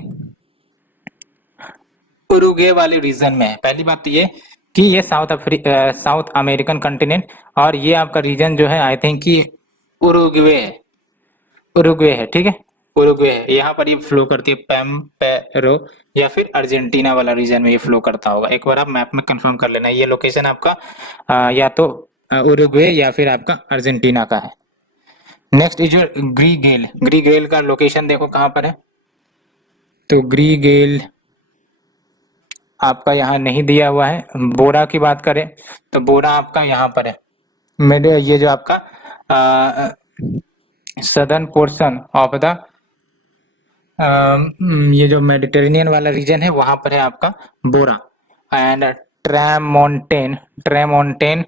उरुग्वे वाले रीजन में है। पहली बात तो ये कि ये साउथ अमेरिकन कंटिनेंट, और ये आपका रीजन जो है आई थिंक कि उरुग्वे है, उरुग्वे है, ठीक है, उरुग्वे है। यहाँ पर ये फ्लो करती है पेम्पेरो, या फिर अर्जेंटीना वाला रीजन में ये फ्लो करता होगा। एक बार आप मैप में कंफर्म कर लेना, ये लोकेशन आपका या तो उरुग्वे या फिर आपका अर्जेंटीना का है। Next is your Gregale. Gregale का लोकेशन देखो कहाँ पर है, तो ग्रीगेल आपका यहाँ नहीं दिया हुआ है। बोरा की बात करें तो बोरा आपका यहाँ पर है, मेरे ये जो आपका सदर्न पोर्शन ऑफ द ये जो मेडिटेरेनियन वाला रीजन है वहां पर है आपका बोरा। एंड ट्रैमोंटेन, ट्रैमोंटेन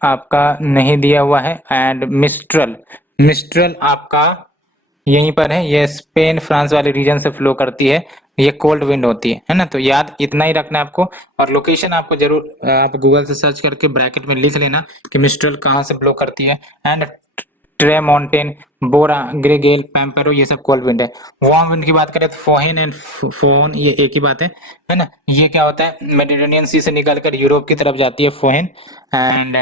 आपका नहीं दिया हुआ है। एंड मिस्ट्रल, मिस्ट्रल आपका यहीं पर है, ये स्पेन फ्रांस वाले रीजन से फ्लो करती है, ये कोल्ड विंड होती है ना। तो याद इतना ही रखना है आपको, और लोकेशन आपको जरूर आप गूगल से सर्च करके ब्रैकेट में लिख लेना कि मिस्ट्रल कहाँ से फ्लो करती है। एंड ट्रेमोंटेन, बोरा, ग्रेगेल, पैम्पेरो, ये सब कोल्ड विंड है। वार्म विंड की बात करें तो फोहन एंड फोन, ये एक ही बात है ना। ये क्या होता है, मेडिटेरेनियन सी से निकलकर यूरोप की तरफ जाती है फोहन। एंड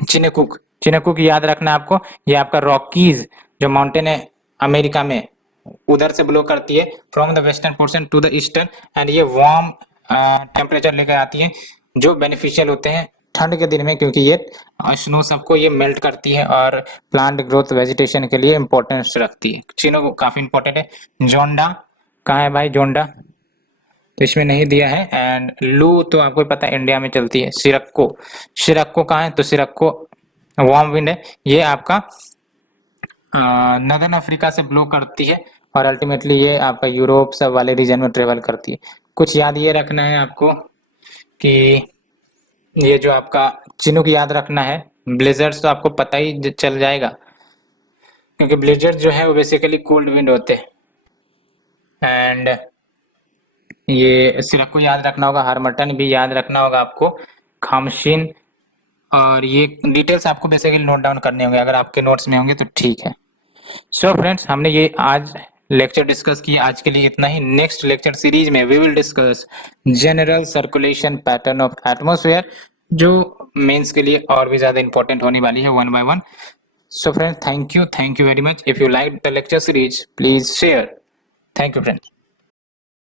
चिनकुक, चिनकुक याद रखना आपको, ये आपका रॉकीज जो माउंटेन है अमेरिका में, उधर से ब्लो करती है from the western portion to the eastern, and ये वार्म टेम्परेचर लेकर आती है जो बेनिफिशियल होते हैं ठंड के दिन में, क्योंकि ये स्नो सबको ये मेल्ट करती है और प्लांट ग्रोथ वेजिटेशन के लिए इंपॉर्टेंस रखती है। चिनो काफी इंपॉर्टेंट है। जोंडा कहाँ है भाई, जोंडा तो इसमें नहीं दिया है। एंड लू तो आपको पता है इंडिया में चलती है। सिरक्को, सिरक्को कहाँ है, तो सिरक्को वार्म विंड है, ये आपका नदर्न अफ्रीका से ब्लो करती है और अल्टीमेटली ये आपका यूरोप सब वाले रीजन में ट्रेवल करती है। कुछ याद ये रखना है आपको कि ये जो आपका चिनुक याद रखना है। ब्लिजर्ड्स तो आपको पता ही चल जाएगा, क्योंकि ब्लिजर्ड जो है वो बेसिकली कोल्ड विंड होते हैं। एंड ये सिरक्को याद रखना होगा, हार्मटन भी याद रखना होगा आपको, खामशीन, और ये डिटेल्स आपको बेसिकली नोट डाउन करने होंगे, अगर आपके नोट्स में होंगे तो ठीक है। सो फ्रेंड्स, हमने ये आज लेक्चर डिस्कस किया, आज के लिए इतना ही। नेक्स्ट लेक्चर सीरीज में we will discuss general circulation pattern of atmosphere, जो मेंस के लिए और भी ज्यादा इंपॉर्टेंट होने वाली है one by one. So friends, thank you very much. If you like the lecture series, please share. Thank you friends.